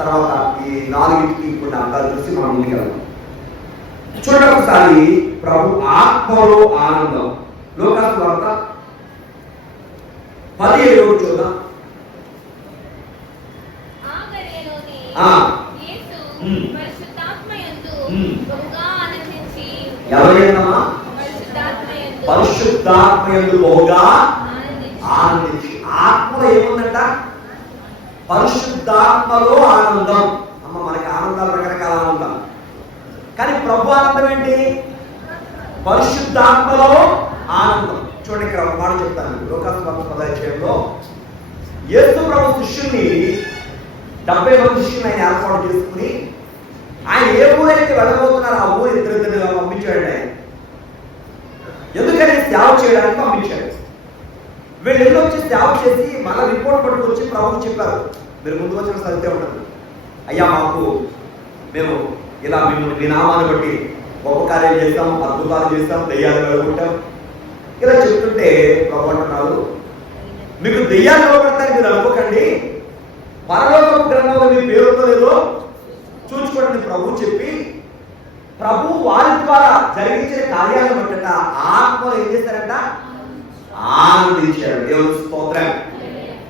తర్వాత ఈ 4కి కొన్ని అర్థాలు చూసి మనం ముందుకెళ్దాం. చూడండి ఒకసారి, ప్రభు ఆత్మలో ఆనందం. లోకాసు వార్త 17 చూద్దాం. ఎవరైనా పరిశుద్ధాత్మయందు బహుగా ఆనందించి. ఆత్మలో ఏముందంట? పరిశుద్ధాత్మలో ఆనందం. అమ్మ, మనకి ఆనందాలు రకరకాల ఆనందం, కానీ ప్రభు ఆనందం ఏంటి? పరిశుద్ధాత్మలో ఆనందం. చూడండి, ఇక్కడ ఒక మాట చెప్తాను. లోకాసు వార్త 10 యేసు ప్రభు శిష్యుల్ని 70 మంది శిష్యులు ఆయన ఏర్పాటు చేసుకుని, ఆయన ఏ ఊరైతే వెళ్ళబోతున్నారు ఆ ఊరు 2 పంపించాడు. ఆయన ఎందుకని? సేవ చేయడానికి పంపించాడు. వీళ్ళు ఎన్నో వచ్చి సేవ చేసి మళ్ళీ రిపోర్ట్ పట్టుకొచ్చి ప్రభుకు చెప్పారు. మీరు ముందు వచ్చిన చదివితే ఉంటుంది, అయ్యా మేము ఇలా మీ నామాన్ని బట్టి గొప్ప కార్యాలు చేస్తాం, అద్భుతాలు చేస్తాం, దెయ్యాలు వెళ్ళగొట్టాం. ఇలా చెప్తుంటే ప్రభు అంటున్నారు, మీకు దెయ్యాలు వెళ్ళగొడతారని మీరు అనుకోకండి, పరలోకపు గ్రంథంలో మీ పేరుతో లేదో చూసుకోండి ప్రభు చెప్పి, ప్రభు వారి ద్వారా జరిగించిన కార్యాలను బట్టట ఆత్మలో ఏం చేశారంట? ఆనందించారు. దేవుని స్తోత్రం,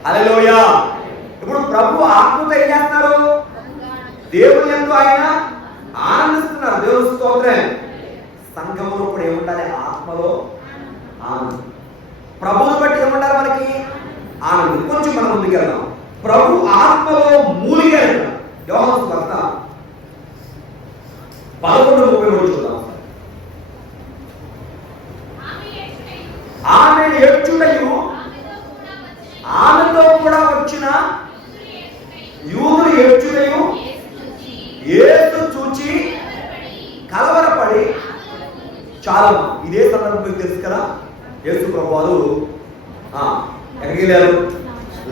హల్లెలూయా. ఇప్పుడు ప్రభు ఆత్మతో ఏం చేస్తున్నారు? దేవుని యందు ఆయన ఆనందిస్తున్నారు. దేవుని స్తోత్రం. సంఘములో కూడా ఏముండాలి? ఆత్మలో ఆనందం. ప్రభువుని బట్టి ఏముండాలి మనకి? ఆనందం. కొంచెం మనం ముందుకెళ్దాం. ప్రభు ఆత్మలో మూలిగారు. యోహాను వార్త 11:33 చూద్దాం. ఆమె ఏడ్చుటయు ఆమెతో కూడా వచ్చిన యూదులు ఏడ్చుటయు యేసు చూచి కలవరపడి. చాలా ఇదే సందర్భం మీకు తెలుసు కదా, యేసు ప్రభువారు ఎక్కడికి వెళ్ళారు?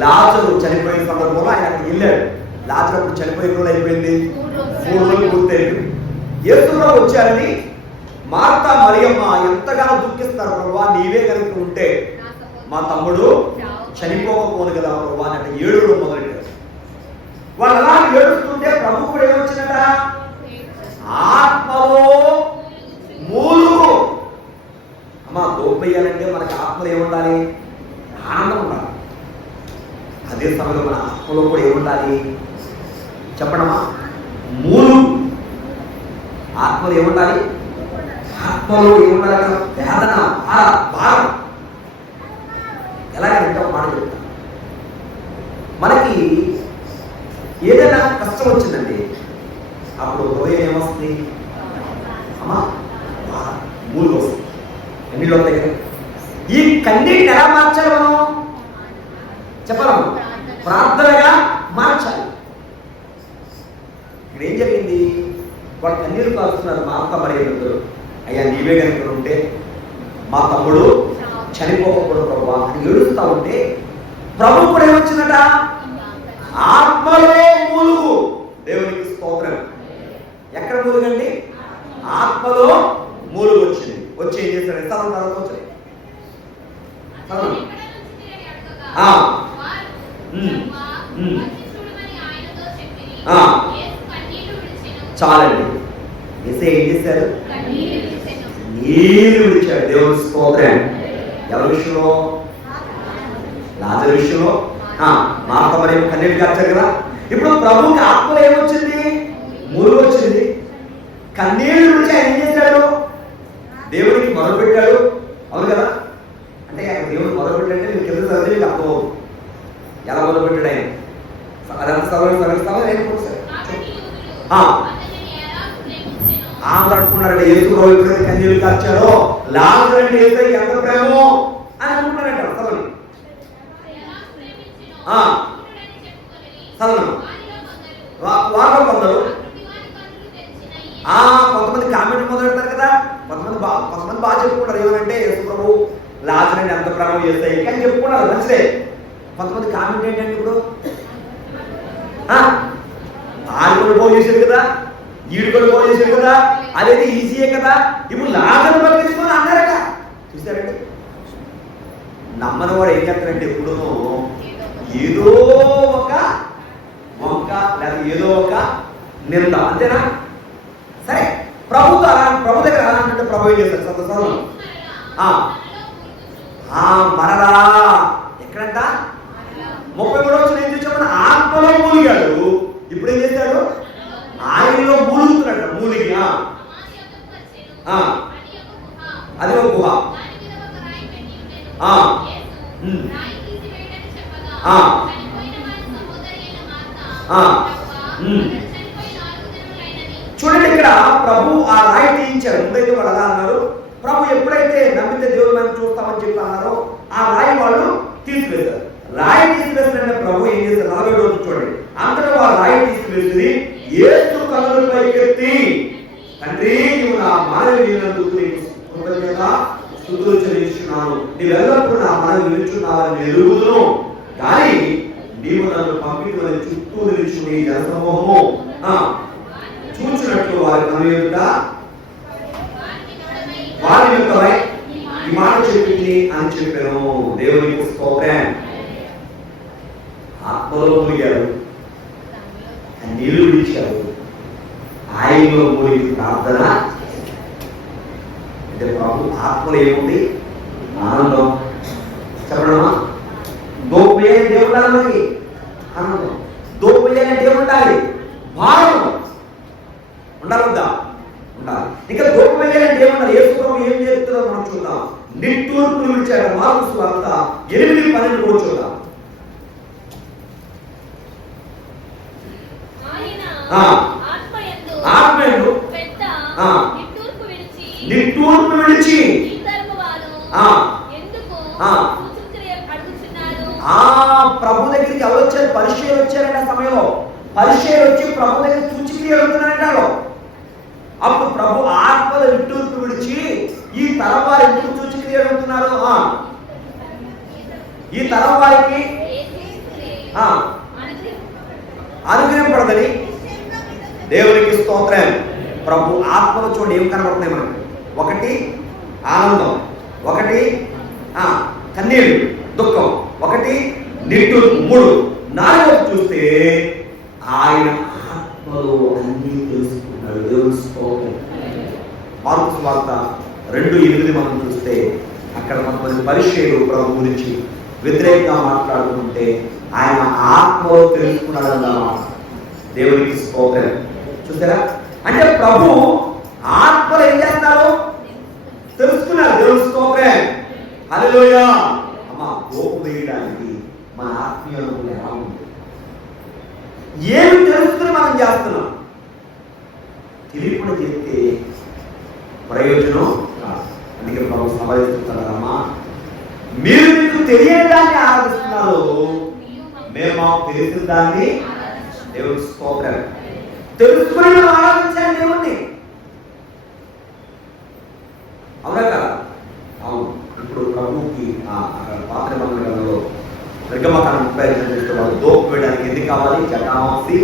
లాజరు చనిపోయిన సందర్భంలో ఆయన అక్కడికి వెళ్ళాడు. లాజరు అప్పుడు చనిపోయిన రోజులు అయిపోయింది, 3 రోజులు పూర్తయింది. యేసు ప్రభు వచ్చారని మార్తా మరియమ్మ ఎంతగానో దుఃఖిస్తారు. ప్రభువా, నీవే కనుక ఉంటే మా తమ్ముడు చనిపోకపోను కదా ప్రభువా అంటే ఏడులో మొదలెట్టారు. వాళ్ళు అలా ఏడుస్తుంటే ప్రభు కూడా ఏమొచ్చిందట? ఆత్మలో మూల దోపేయాలంటే మనకి ఆత్మలో ఏముండాలి? ఆనందం ఉండాలి. అదే సమయంలో మన ఆత్మలో కూడా ఏముండాలి చెప్పడమా? మూలు. ఆత్మలో ఏముండాలి? ఆత్మలో ఏముండాలి? వేదన, భారం. ఎలాగంటే ఒక మాట చెప్తాను. మనకి ఏదైనా కష్టం వచ్చిందండి, అప్పుడు హృదయం ఏమొస్తుంది? అమ్మా మూలు వస్తుంది. కన్నీళ్ళు వస్తాయి కదా. ఈ కన్నీటిని ఎలా మార్చాలి మనం చెప్పాలమ్మా? ప్రార్థనగా మార్చాలి. ఇక్కడ ఏం జరిగింది? వాళ్ళు కన్నీరు కాస్తున్నారు. మా అక్క మరి ఇద్దరు, అయ్యా నీవే కనుక ఉంటే మా తమ్ముడు చనిపోకూడదు ప్రభా అని ఏడుస్తా ఉంటే ప్రభు కూడా ఏమొచ్చిందట? ఆత్మలో మూలుగు. దేవునికి స్తోత్రం. ఎక్కడ మూలుగండి? ఆత్మలో మూలుగు వచ్చింది. వచ్చి ఏం చేశాడు? తర్వాత వచ్చాయి. చాలండి. ఏసే ఏం చేశారు? నీరు విడిచాడు. దేవుని స్తోత్రం. ఎవరి విషయంలో? లాజరు విషయంలో. మార్త మరి కన్నీళ్ళు కార్చారు కదా. ఇప్పుడు ప్రభువుకి ఆత్మలో ఏమొచ్చింది? మూలు వచ్చింది. కన్నీళ్లు విడిచి ఆయన ఏం చేశాడు? దేవుడికి మొదలుపెట్టాడు. అవును కదా? అంటే ఆయన దేవుడు మొదలుపెట్టాడంటే మీకు కింద చదివితే మీకు అర్థమవుతుంది ఎలా మొదలుపెట్టాడు ఆయన. అదంతా సవరిస్తామో అనుకున్నారంటే యేసు ప్రభు ఎప్పుడైతే కన్నీళ్లు కార్చాడో లాజరు అంటే ఏసై ఎంత ప్రేమో అని అనుకున్నారంట. సవరి వారిలో కొందరు కొంతమంది కామెంట్ మొదలెడతారు కదా. కొంతమంది బాగా చెప్పుకుంటారు. ఏమంటే యేసు ప్రభు లాజరు అంటే ఎంత ప్రేమ చేస్తాయి అని చెప్పుకున్నారు. మంచిదే. కొంతమంది కామెంట్ ఏంటంటే ఇప్పుడు ఆడుకొని పోగు చేశారు కదా, ఈడుకొని పోగు చేశారు కదా, అదేది ఈజీయే కదా, ఇప్పుడు లాజరు బతికించుకొని అన్నారట. చూసారండి, నమ్మని వాడు ఏం చేస్తారంటే ఎప్పుడు ఏదో ఒక వంక లేదా ఏదో ఒక నింద, అంతేనా? సరే, ప్రభు దగ్గర అంటే ప్రభు ఏం చేస్తారు? సంతోషం మరలా ఎక్కడంట 33 ఏం చేసామని ఆత్మలో మూలిగాడు. ఇప్పుడు ఏం చేశాడు? ఆయనలో మూలుగుతున్నట్ట. మూలిగి అది ఒక గుహ. చూడండి, ఇక్కడ ప్రభు ఆ రాయి తీయించారు. ముందైతే వాళ్ళు అలా అన్నారు. ప్రభు ఎప్పుడైతే నమ్మితే దేవుడు మనం చూస్తామని చెప్పి అన్నారో ఆ రాయి వాళ్ళు తీసివేశారు. రాయి తీసివేసిన ప్రభు ఏం చేశారు? 40 రోజులు చూడండి. అంతటా ఆ రాయి తీసివేసి యేసు కన్నుల పైకెత్తి, తండ్రి నీవు నా మనవి విన్నందుకు స్తుతులు చెల్లిస్తున్నాను. నీవెల్లప్పుడు నా మనవి వినుచున్నావని ఎరుగుదును. కానీ నీవు నన్ను పంపించమని చుట్టూ నిలుచుని జనసమూహము చూచినట్లు వారి కనుక వారి నిమిత్తమై ఈ మాట చెప్పింది అని చెప్పాను. దేవునికి స్తోత్రం. ఆత్మలో మునిగారు, నీళ్లు విడిచారు, ఆయనలో మునిగి ప్రార్థన. అంటే ప్రభు ఆత్మలో ఏముంది? ఆనందం. చెప్పడమా? దోపేయాలి దేవుడు మనకి ఆనందం. దోపేయాలి దేవుడు ఉండాలి, భారం ఉండాలొద్దా? ఉండాలి. ఇంకా దోపేయాలి దేవుడు ఉండాలి. యేసు ప్రభు ఏం చేస్తున్నారో మనం చూద్దాం. నిట్టూర్పులు విడిచాడు. మార్కు సువార్త 8:12 కూడా చూద్దాం. ఆత్మయందు నిట్టూర్పు విడిచి ప్రభు దగ్గరికి ఎవరు వచ్చారు? పరిచయం వచ్చారంట. సమయంలో పరిచయం వచ్చి ప్రభు దగ్గర సూచిక్రియ అడుగుతున్నారంట. అప్పుడు ప్రభు ఆత్మల నిట్టూర్పు విడిచి ఈ తరం వారు ఎందుకు సూచిక్రియ అడుగుతున్నారు? ఈ తరం వారికి అనుగ్రహింపడదని. దేవునికి స్తోత్రం. ప్రభు ఆత్మలో చూడండి ఏం కనబడుతున్నాయి మనకు. ఒకటి ఆనందం, ఒకటి కన్నీళ్ళు, దుఃఖం, ఒకటి నిట్టూర్పు, 3 4 చూస్తే ఆయన ఆత్మలో అన్ని తెలుసుకున్నాడు. దేవుని స్తోత్రం. మార్కు సువార్త 2:8 మనం చూస్తే అక్కడ కొంతమంది పరిచయులు ప్రభు గురించి వ్యతిరేకంగా మాట్లాడుతుంటే ఆయన ఆత్మలో తెలుసుకున్నాడన్నమాట. దేవునికి స్తోత్రం. చూసారా, అంటే ప్రభు ఆత్మలో ఏం చేస్తారు, తెలుసుకున్నారు. దేవునికి స్తోత్రం. హల్లెలూయా. అమ్మా, గోపు వేయడానికి మన ఆత్మీయ అనుభవం ఎలా ఉంది? ఏమి తెలుసుకుని మనం చేస్తున్నాం? తెలియకుండా చేస్తే ప్రయోజనం కాదు. అందుకే ప్రభు సంపాదిస్తున్నారమ్మా, మీరు మీకు తెలియని దాన్ని ఆరాధిస్తున్నారు, మేము మాకు తెలిసిన దాన్ని. దేవుని స్తోత్రం. తెలుసుకుని మనం ఆరాధించాలి దేవుణ్ణి. అవునా కదా? అవును. ఇప్పుడు ప్రభుకి పాత్ర మందిరంలో నిర్గమకాండం 35 వాళ్ళు దోపు వేయడానికి ఎందుకు కావాలి? జటామాంసి,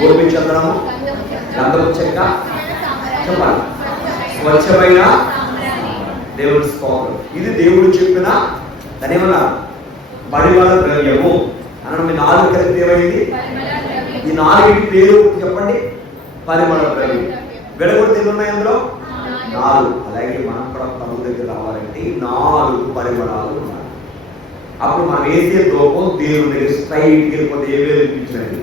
గోపి చంద్రము, గంధపు చెక్క, చెప్పాలి, స్వచ్ఛమైన దేవుడి స్తోత్రం. ఇది దేవుడు చెప్పిన దాని ఏమన్నా పరిమళ ద్రవ్యము అనడం. ఈ 4 కలిపి ఏమైంది? ఈ 4 పేరు చెప్పండి. పరిమళ ద్రవ్యం. విడగొడితే ఎన్ని ఉన్నాయి అందులో? 4. అలాగే మనం కూడా ప్రభు దగ్గర రావాలంటే 4 పరిమళాలు ఉన్నాయి. అప్పుడు మనం వేసే దూపం దేవుని దగ్గర స్ట్రైట్ వెళ్ళిపోతే ఏ వేలు అనిపించండి.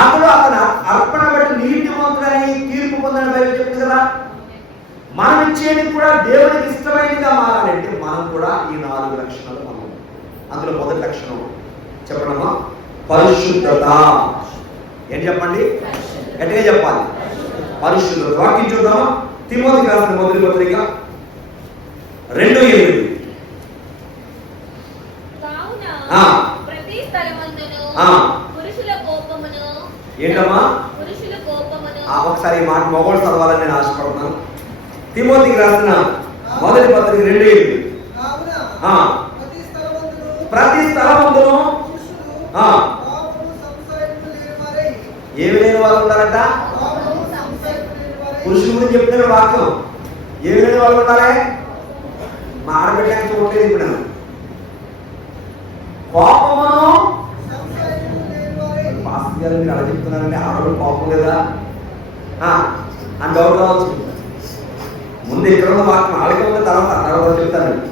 అప్పుడు అతను అర్పణ బట్టి నీతిమంతుడని తీర్పు పొందని బయట చెప్తుంది కదా. మనం ఇచ్చేది కూడా దేవునికి ఇష్టమైనదిగా మారాలంటే మనం కూడా ఈ 4 లక్షణాలు మనం. అందులో మొదటి లక్షణం చెప్పడమా? పరిశుద్ధత. ఏం చెప్పండి? గట్టిగా చెప్పాలి. పరిశుద్ధత. వాక్యం చూద్దామా? తిమోతికి రాసిన మొదటి పత్రిక 2:8. ప్రతి స్థలమందును పురుషుల కోపమును. ఏంటమ్మా? పురుషుల కోపమును. ఒకసారి ఈ మాట మొగోడు చదవాలని నేను ఆశపడుతున్నాను. తిమోతికి రాసిన మొదటి పత్రిక 2:8. ప్రతి స్థలమందును ఏమి లేని వాళ్ళు ఉన్నారంట. పురుషుల గురించి చెప్తున్న వాక్యం. ఏమి లేని వాళ్ళు ఉండాలి. మా ఆడబిడ్డకి చూడలేదు ఇప్పుడు. కోపమును. పాస్టర్ గారు మీరు అలా చెప్తున్నారంటే ఆడవాళ్ళు కోపం లేదా అని డౌట్ రావచ్చు. ముందు ఇక్కడ ఉన్న వాక్యం ఆడకి ఉన్న తర్వాత చెప్తారండి.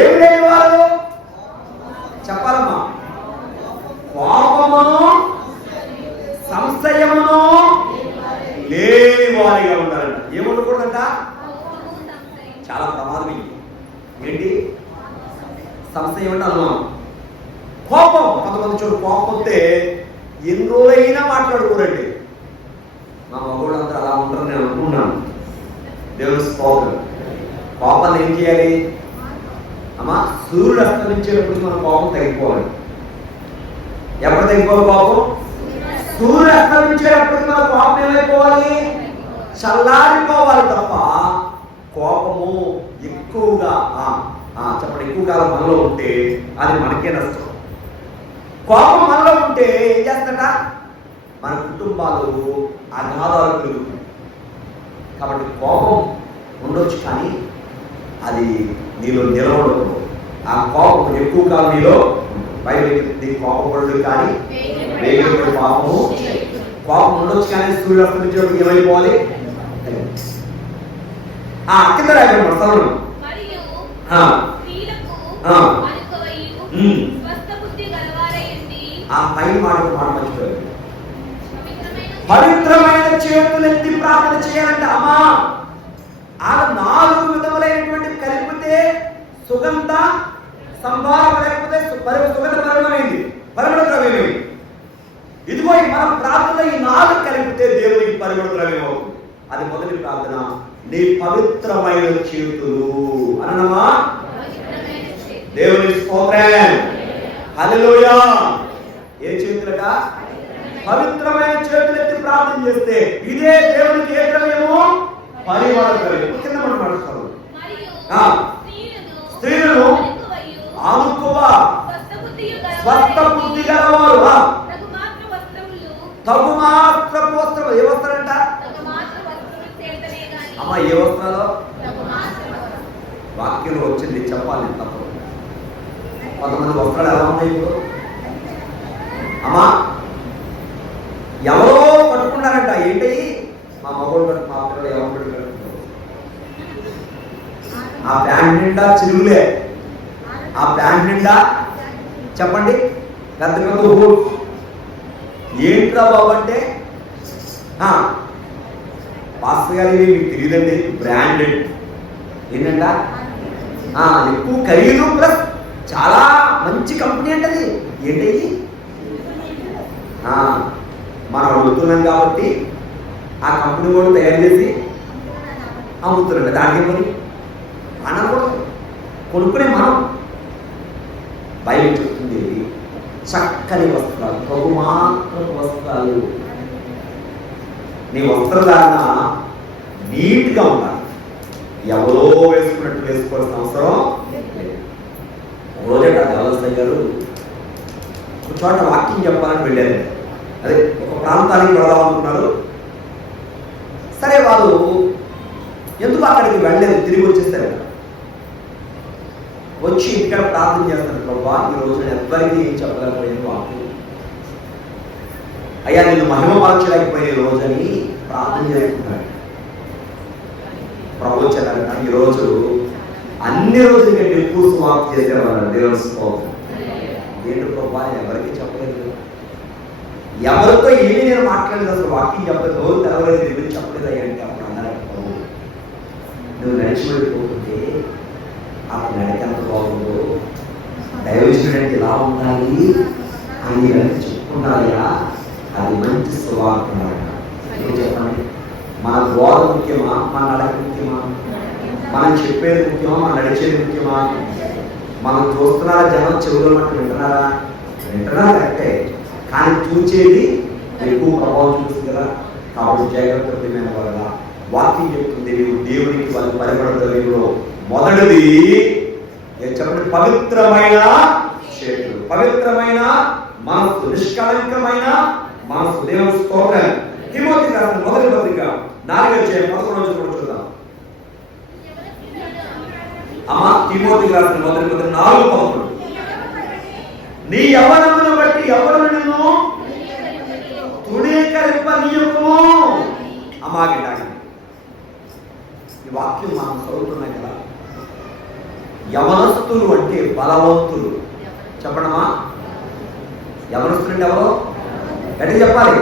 ఏమి లేని వారు చెప్పాలమ్మా. కోపమును సంశయమును లేని వారిగా ఉండాలంట. ఏముండకూడదంట? చాలా ప్రమాదం. ఏంటి సంశయం అంటే అనుమానం, కోపం. కొంతమంది చూడు, కోపం వస్తే ఎన్ని రోజులైనా మాట్లాడుకోరండి. మా మగవాళ్ళు అందరూ అలా ఉంటారని నేను అనుకున్నాను. దేవుని స్తోత్రం. కోపాన్ని ఏం చేయాలి అమ్మా? సూర్యుడు అస్తమించేటప్పుడు మన కోపం తగ్గిపోవాలి. ఎప్పుడు తగ్గిపోవాలి కోపం? సూర్యుడు అస్తమించేటప్పటికి మన కోపం ఏమైపోవాలి? చల్లారిపోవాలి తప్ప కోపము ఎక్కువగా చెప్పండి ఎక్కువ కాలం మనలో ఉంటే అది మనకే నష్టం. కోపం మనలో ఉంటే ఏం చేస్తాడ? మన కుటుంబాలు అనాథాలు పెరుగుతాయి. కాబట్టి కోపం ఉండొచ్చు కానీ అది నీలో నిలవడదు. ఆ కోపం ఎక్కువ కాలం నీలో బయట కోపపడు కానీ వేగపడి పాపము. కోపం ఉండొచ్చు కానీ సూర్యుడు అస్తమించేటప్పుడు ఏమైపోవాలి? కింద రాయబడి స్థలం పై మాట మర్చిపోయారు. పవిత్రమైన చేతులెత్తి ప్రార్థన చేయాలంటే అమ్మా ఆ 4 విధములైనటువంటి కలిపితే సుగంధ సంభారం, లేకపోతే సుగంధ పరిమళమైంది, పరిమళ ద్రవ్యమైంది. ఇదిగో మన ప్రార్థన ఈ 4 కలిపితే దేవునికి పరిమళ ద్రవ్యం అవుతుంది. అది మొదటి ప్రార్థన. నీ పవిత్రమైన చేతులు అన్నమా. దేవుని స్తోత్రం. హల్లెలూయా. ఏ చేతులట? పవిత్రమైన చేతులు ఎత్తి ప్రార్థన చేస్తే ఇదే దేవునికి ఏ ద్రవ్యము? పరిమళ ద్రవ్యం. కింద మనం నడుస్తాము. స్త్రీలను ఆనుకోవ స్వస్థ బుద్ధి గలవారు తగు మాత్రపు వస్త్రం. ఏ వస్త్రంట అమ్మా? ఏ వస్త్రాలు? వాక్యంలో వచ్చింది చెప్పాలి తప్ప. కొంతమంది వస్త్రాలు ఎలా ఉన్నాయి ఇప్పుడు అమ్మా? ఎవరో పట్టుకున్నారంట. ఏంటి? మా మగోడు మా పిల్లలు ఎవరు పెట్టుకుంటారు? ఆ ప్యాంట్ నిండా చిరుగులే, ఆ ప్యాంట్ నిండా చెప్పండి పెద్ద పెద్ద హోల్స్. ఏంట్రా బాబు అంటే పాస్టర్ గారు మీకు తెలియదండి, బ్రాండెడ్ ఏంటంట ఎక్కువ ఖరీదు ప్లస్ చాలా మంచి కంపెనీ అంటది. ఏంటది మనం అడుగుతున్నాం కాబట్టి ఆ కంపెనీ కూడా తయారు చేసి అమ్ముతున్నాడు. దానికి మరి మనం కూడా కొనుక్కునే మనం. బైబిల్ చెప్తుంది చక్కని వస్త్రాలు, బహుమాత్రపు వస్త్రాలు. నీ వస్త్రధారణ నీట్గా ఉండాలి. ఎవరో వేసుకున్నట్టు వేసుకోవాల్సిన అవసరం లేదు. రోజే దేవస్థాయి గారు ఒక చోట వాక్యం చెప్పాలని వెళ్ళారు. అదే ఒక ప్రాంతానికి వెళదామనుకున్నారు. సరే వాళ్ళు ఎందుకు అక్కడికి వెళ్ళలేదు, తిరిగి వచ్చేస్తారు. వచ్చి ఇక్కడ ప్రార్థన చేస్తాను, ప్రభా ఈ రోజు ఎవ్వరికి ఏం చెప్పలేకపోయాను వాక్యం, అయ్యా నేను మహిమపరచలేకపోయిన రోజు అని ప్రార్థన చేసుకుంటాడు. ప్రభు వచ్చారంట ఈరోజు అన్ని రోజుల కంటే ఎక్కువ సమాప్తి చేసేవారు. దేవుని స్తోత్రం. ఏంటి ప్రభా ఎవరికి చెప్పలేదు, ఎవరితో ఏమి నేను మాట్లాడలేదు, అసలు వాక్యం చెప్పలేదు, రోజు తెలవలేదు, ఎవరికి చెప్పలేదు అయ్యా అంటే అప్పుడు అన్నారు, నువ్వు నడిచి వెళ్ళిపోతుంటే ఆ నడికెంత బాగుందో, దైవజనుడు అంటే ఇలా ఉండాలి అని చెప్పుకున్నాయా, అది మంచి స్వభావం. చెప్పండి, మన గోడ ముఖ్యమా, మన నడక ముఖ్యమా, మనం చెప్పేది ముఖ్యమా, మనం నడిచేది ముఖ్యమా? మనం చూస్తున్నారా, జనం చెవులో మట్టు వింటున్నారా? వింటున్నారా కరెక్టే, కానీ చూచేది ఎక్కువ ప్రభావం చూస్తుంది కదా. కాబట్టి జాగ్రత్తమైన వల్ల వాక్యం చెప్తుంది, నీవు దేవునికి వాళ్ళు పరిపడతలో మొదటిది చెప్పండి, పవిత్రమైన చేతులు, పవిత్రమైన మనస్సు, నిష్కళంకమైన మనస్సు. దేవుని స్తోత్రం. తిమోతి రాసిన మొదటి పత్రిక 4:11 కూడా చూద్దాం. అమ్మా తిమోతి రాసిన మొదటి పత్రిక 4:11, నీ యవ్వనమును బట్టి ఎవరు నిన్ను తృణీకరింపనీయకుము. అమ్మాకి ఈ వాక్యం మనం చదువుతున్నాం కదా. యవనస్తులు అంటే బలవంతులు. చెప్పడమా, యవనస్తులు అంటే ఎవరో గట్టి చెప్పాలి.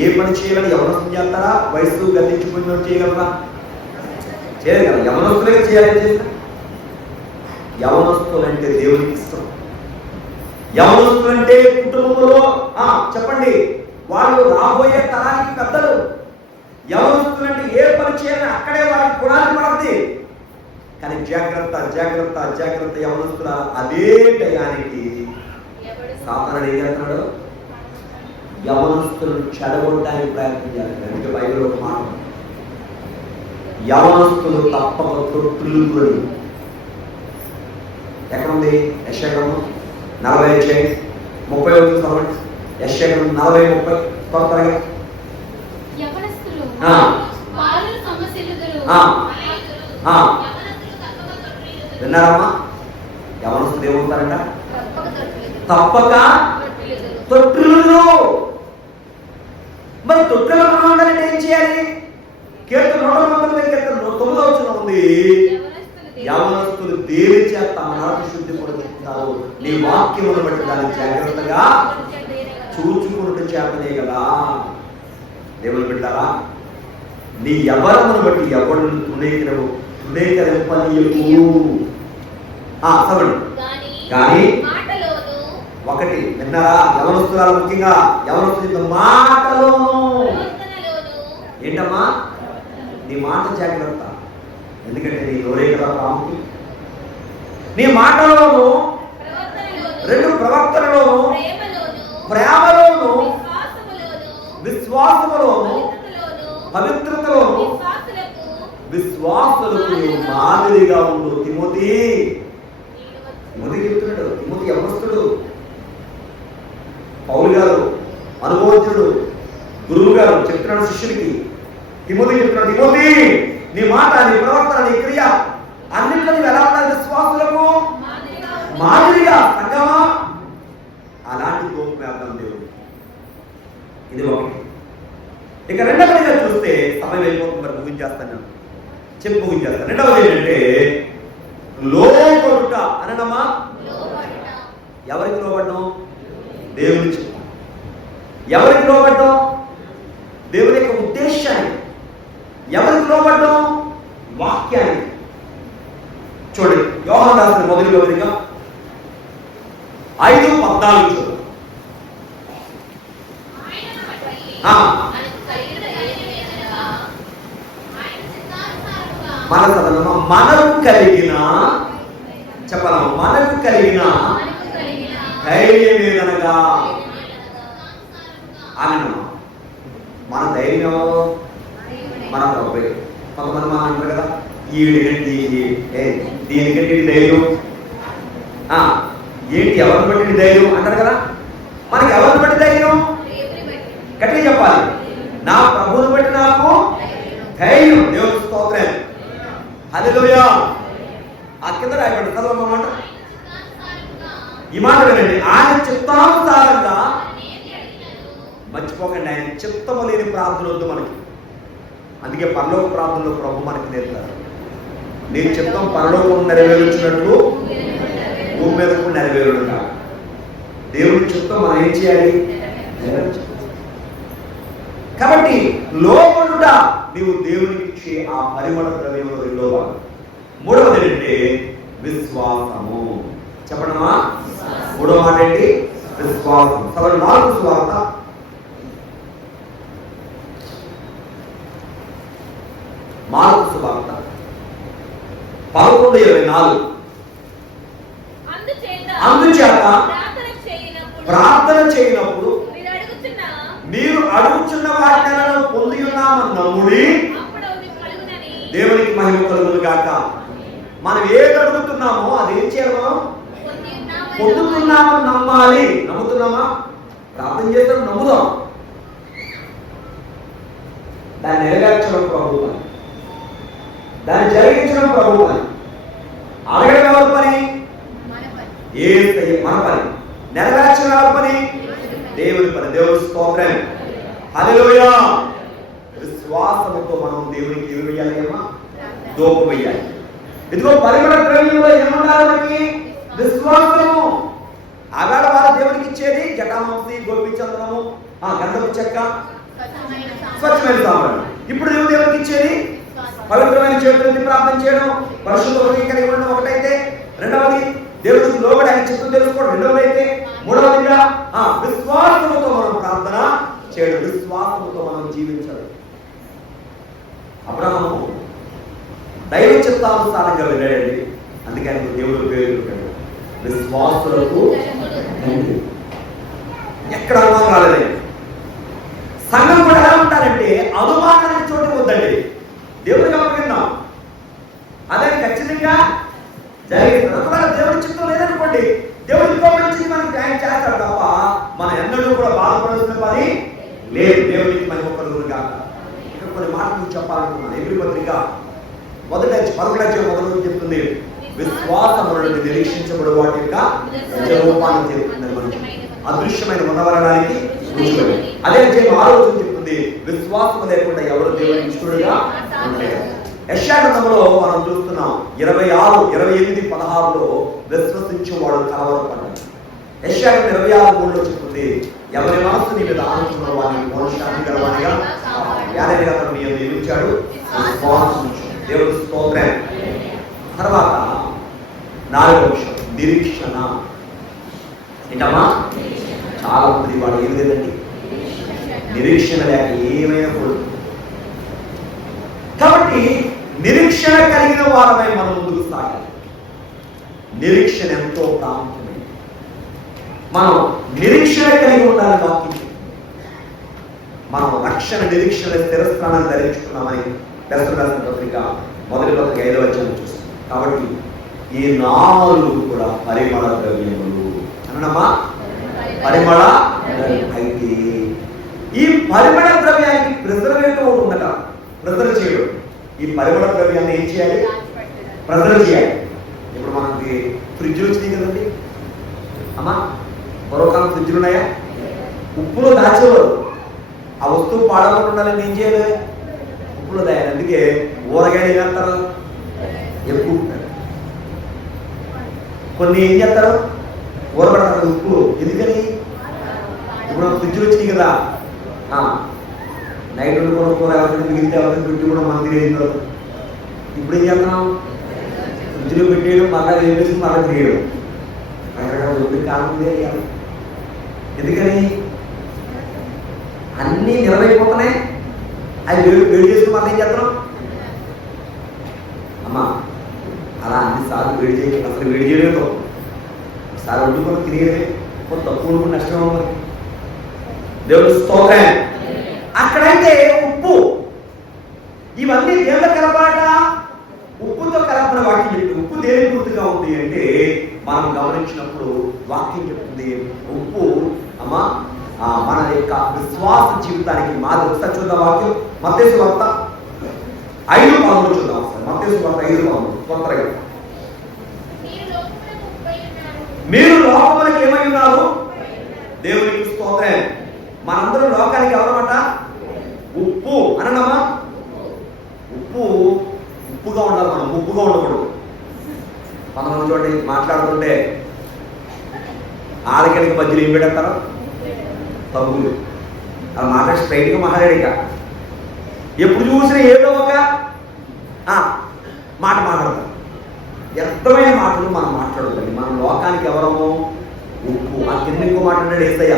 ఏ పని చేయాలని యవనస్తులు చేస్తారా? వయసు గతించుకుని చేయగలరా? చేయరు కదా. యవనస్తులే చేయాలని చేస్తారు. యవనస్తులు అంటే దేవునికి ఇష్టం. యవనస్తులు అంటే కుటుంబంలో చెప్పండి, వాళ్ళు రాబోయే తరానికి పెద్దలు. యవనస్తులు అంటే ఏ పని చేయాలని అక్కడే వాళ్ళకి గుణాన్ని పడుతుంది. కానీ జాగ్రత్త జాగ్రత్త జాగ్రత్త, యవనస్తుల అదే టయానికి సాతానుడు ఏం చేస్తున్నాడు, యవనస్తులను చెడగొట్టడానికి ప్రయత్నం చేస్తున్నాడు. అంటే బైబిల్ ఒక మాట, యవనస్తులు తప్పక తొట్టులు. ఎక్కడుంది? యెషయా 40:30 చదవండి. యెషయా 40:30 త్వరగా. విన్నారమ్మా? యవనస్తులు ఏమవుతారంట? తప్పక తొట్టులు. మరి తొట్టులో ఉండాలంటే ఏం చేయాలి? కీర్తన 109 ఉంది, యవనస్తులు దేని చేత తమ నడక శుద్ధి పడుతుంటారు, నీ వాక్యమును బట్టి దాన్ని జాగ్రత్తగా చూచుకున్నట్టు చేతనే కదా. దేవుని బిడ్డలారా, నీ యవ్వనమును బట్టి ఎవరు తుణీకరింపనీయకు. కానీ ఒకటి విన్నారా, యవనస్తురాలు ముఖ్యంగా యవనస్తుల మాటలోను. ఏంటమ్మా? నీ మాట జాగ్రత్త. ఎందుకంటే నీ నోరే కదా ప్రాముఖ్యం. నీ మాటలోను, రెండు ప్రవర్తనలోను, ప్రేమలోను, విశ్వాసములోను, పవిత్రతలోను, విశ్వాసులకు మాదిరిగా ఉండు. తిమోతి చెప్తున్నాడు. తిమోతి యవనస్తుడు, పౌలు గారు అనుభవజ్ఞుడు, గురువు గారు చెప్తున్నాడు శిష్యుడికి. తిమోతి చెప్తున్నాడు, తిమోతి నీ మాట, నీ ప్రవర్తన, నీ క్రియ అన్నింటిలో ఎలా ఉండాలి? విశ్వాసులకు మాదిరిగా. సంగమా అలాంటి గోపు వేద్దాం దేవుడు. ఇది ఒకటి. ఇక రెండవదిగా చూస్తే సమయం వెళ్ళిపోతుంది, మరి ముగించేస్తాను, చెప్పి ముగించేస్తాను. రెండవది ఏంటంటే లోబడుట అననమ్మా. ఎవరికి లోబడ్డం? దేవుని చిత్తం. ఎవరికి లోబడ్డం? దేవుని యొక్క ఉద్దేశాన్ని. ఎవరికి లోబడ్డం? వాక్యాన్ని. చూడండి, యోహాను రాసిన మొదటి పత్రిక 5:14 చూడండి. మనకు కలిగిన చెప్పాలమ్మా, మనకు కలిగిన ధైర్యం ఏదనగా అనమ్మా. మన ధైర్యం ఎవరు? మన ప్రభు. కొంతమంది మనం అంటారు కదా, ఈవిడేంటి దీనికంటే ధైర్యం ఏంటి, ఎవరిని బట్టి ధైర్యం అంటారు కదా. మనకి ఎవరిని బట్టి ధైర్యం? గట్టిగా చెప్పాలి, నా ప్రభువుని బట్టి నాకు ధైర్యం. దేవుని స్తోత్రం. హల్లెలూయా. ఆ కింద రాయబడి చదవమాట, ఈ మాట వినండి. ఆయన చిత్తానుసారంగా, మర్చిపోకండి, ఆయన చిత్తము లేని ప్రార్థన వద్దు మనకి. అందుకే పరలోక ప్రార్థనలో ప్రభు మనకి నేర్పారు, నీ చిత్తం పరలోకం నెరవేర్చినట్లు భూమి మీద కూడా నెరవేరుడు. దేవుని చిత్తం మనం ఏం చేయాలి? కాబట్టి లోబడుట నీవు దేవునికి ఇచ్చే ఆ పరిమళ ద్రవ్యంలో రెండో భాగం. మూడవది ఏంటంటే విశ్వాసము. చెప్పడమా? మూడవ మాట ఏంటి? విశ్వాసం. 4 సువార్త 11:24. అందుచేత ప్రార్థన చేయనప్పుడు మీరు అడుగుచున్న వాటిని పొంది ఉన్నామని నమ్ముడి, దేవునికి మహిమ కలుగును గాక. మనం ఏది అడుగుతున్నామో అది ఏం చేయాలి? పొందుతున్నామని నమ్మాలి. నమ్ముతున్నామా? ప్రార్థన చేస్తాం, నమ్ముదాం. దాన్ని నెరవేర్చడం ప్రభువు పని, దాన్ని జరిగించడం ప్రభువు పని. అడగడం ఎవరి పని? మన పని. నెరవేర్చడం ఎవరి పని? దేవుని పని. దేవుని స్తోత్రం. హల్లెలూయా. విశ్వాసముతో మనం దేవునికి ఏమి వేయాలి? అమ్మా, దోపు వేయాలి. ఇదిగో పరిమళ ద్రవ్యంలో ఏమన్నారు మనకి? విశ్వాసము. ఆగాడ వారు దేవునికి ఇచ్చేది జటామాంసి, గోపిచందనము, గంధపు చెక్క, స్వచ్ఛమైన సాంబ్రాణి. ఇప్పుడు దేవునికి ఇచ్చేది పవిత్రమైన చేతులెత్తి ప్రార్థన చేయడం, పరిశుద్ధ హృదయం ఇవ్వడం ఒకటైతే, రెండవది దేవుడికి లోబడి ఆయన చిత్తం తెలుసుకోవడం రెండవది అయితే, మూడవదిగా విశ్వాసముతో మనం ప్రార్థన చేయడం, విశ్వాసముతో మనం జీవించాలి. అబ్రహాము దైవ చిత్తానుసారంగా వెళ్ళాడండి. అందుకే ఆయనకు దేవుడు పేరు పెట్టాడు విశ్వాసులకు. ఎక్కడ అనుమానం రాలేదండి. సంఘం కూడా ఎలా ఉంటారంటే అనుమానానికి చోటు వద్దండి. దేవుడికి అప్పగిద్దాం, అదే ఖచ్చితంగా జరిగింది. ఒకవేళ దేవుడి చిత్తం లేదనుకోండి, దేవుడితో మంచిది మనకి ఆయన చేస్తాడు తప్ప మన ఎన్నడూ కూడా బాధపడాల్సిన పని లేదు. దేవుడికి మనకి ఒకరు కాక. ఇక్కడ కొన్ని మాటలు చెప్పాలనుకున్నాను. ఎబ్రీ పత్రిక 11 చెప్తుంది, విశ్వాసములను నిరీక్షించబడు వాటి యొక్క రూపాన్ని చెప్తుంది. మనకి అదృశ్యమైన ఉన్నవరణానికి రుజువు. అదే 6 చెప్తుంది, విశ్వాసం లేకుండా ఎవరు దేవుని ఇష్టడుగా ఉండలేరు. యెషయా గ్రంథంలో మనం చూస్తున్నాం 26, 28, 16లో విశ్వసించేవాడు కలవరపడ్డాడు. యెషయా 26:3 చెప్తుంది, ఎవరి మనస్సు నీ మీద ఆనుకున్న వారిని మోక్షాన్ని గలవానిగా యాదగిరి అతను నీ నియమించాడు. దేవుడు స్తోత్రం. తర్వాత 4వ విషయం నిరీక్షణ. ఏంటమ్మా? చాలా మంది వాడు ఏమి లేదండి, నిరీక్షణ లేక ఏమైనా కూడా. కాబట్టి నిరీక్షణ కలిగిన వారమై మనం ముందుకు సాగాలి. నిరీక్షణ ఎంతో ప్రాముఖ్యమైనది. మనం నిరీక్షణ కలిగి ఉండాలి. వాక్యం మనం రక్షణ నిరీక్షణ స్థిరస్థానాన్ని ధరించుకున్నామని దశరథ పత్రిక 1:5 చూస్తాం. కాబట్టి ఈ 4 కూడా పరిమళ ద్రవ్యములు అన్నమా. పరిమళ అయితే ఈ పరిమళ ద్రవ్యానికి ప్రిజర్వేటివ్ ఒకటి ఉందట, ప్రిజర్వ్ చేయడం. ఈ పరిమళ ద్రవ్యాన్ని ఏం చేయాలి? ప్రిజర్వ్ చేయాలి. ఇప్పుడు మనకి ఫ్రిడ్జ్లు వచ్చినాయి కదండి అమ్మా. పూర్వకాలం ఫ్రిడ్జ్లు ఉన్నాయా? ఉప్పులో దాచేవారు. ఆ వస్తువు పాడకుండా ఉండాలని ఏం చేయాలి? ఉప్పులో దాయాలి. అందుకే ఊరగాయలు ఏమంటారు? ఎక్కువ కొన్ని ఏం చేస్తారు, ఊరబడతారు ఉప్పు. ఎందుకని? ఇప్పుడు ఫ్రిడ్జ్ వచ్చినాయి కదా, నైట్ వండుకున్న కూర ఎవరికైనా మిగిలితే ఎవరికైనా ఫ్రిడ్జ్ కూడా మనం తినేది. ఇప్పుడు ఏం చేస్తున్నాం? ఫ్రిడ్జ్లో పెట్టేయడం, మళ్ళా వేసి మళ్ళీ తినేయడం. రకరకాల కాకుండా ఎందుకని? అన్నీ నిలబడిపోతున్నాయి. అవి వేడి చేసుకుని మళ్ళీ ఏం చేస్తున్నాం? అమ్మా అలా అన్నిసార్లు వేడి చేయ, అసలు వేడి చేయడం తప్పు. ఒకసారి వండుకొని తినేదే కొంత తక్కువ నష్టం ఉంది. దేవుడు స్తోత్రం. అక్కడైతే ఉప్పు, ఇవన్నీ దేవుళ్ళ కలపాట, ఉప్పుతో కలపని వాక్యం చెప్తుంది. ఉప్పు దేని గుర్తుగా ఉంది అంటే మనం గమనించినప్పుడు వాక్యం చెప్తుంది ఉప్పు అమ్మా మన యొక్క విశ్వాస జీవితానికి మాదిరి. ఒకసారి చూద్దాం వాక్యం, మత్తయి సువార్త 5:13 చూద్దాం. మత్తయి సువార్త 5:13 కొత్తగా. మీరు లోకములకు ఏమై ఉన్నారు? దేవునికి స్తోత్రం. మనందరం లోకానికి ఎవరమాట? ఉప్పు అనమ్మా. ఉప్పుగా ఉండాలి, మనం ఉప్పుగా ఉండకూడదు. కొంతమంది చూడండి మాట్లాడుతుంటే ఆడకెళ్ళకి మధ్యలో ఏం పెడతారు? తగ్గులు. అలా మాట్లాడి స్ట్రైట్గా మాట్లాడాక ఎప్పుడు చూసినా ఏదో ఒక మాట మాట్లాడతారు. వ్యర్థమైన మాటలు మనం మాట్లాడదు. మనం లోకానికి ఎవరము? ఉప్పు. ఆ కింద ఇంకో మాట్లాడాడు ఏసయ్య,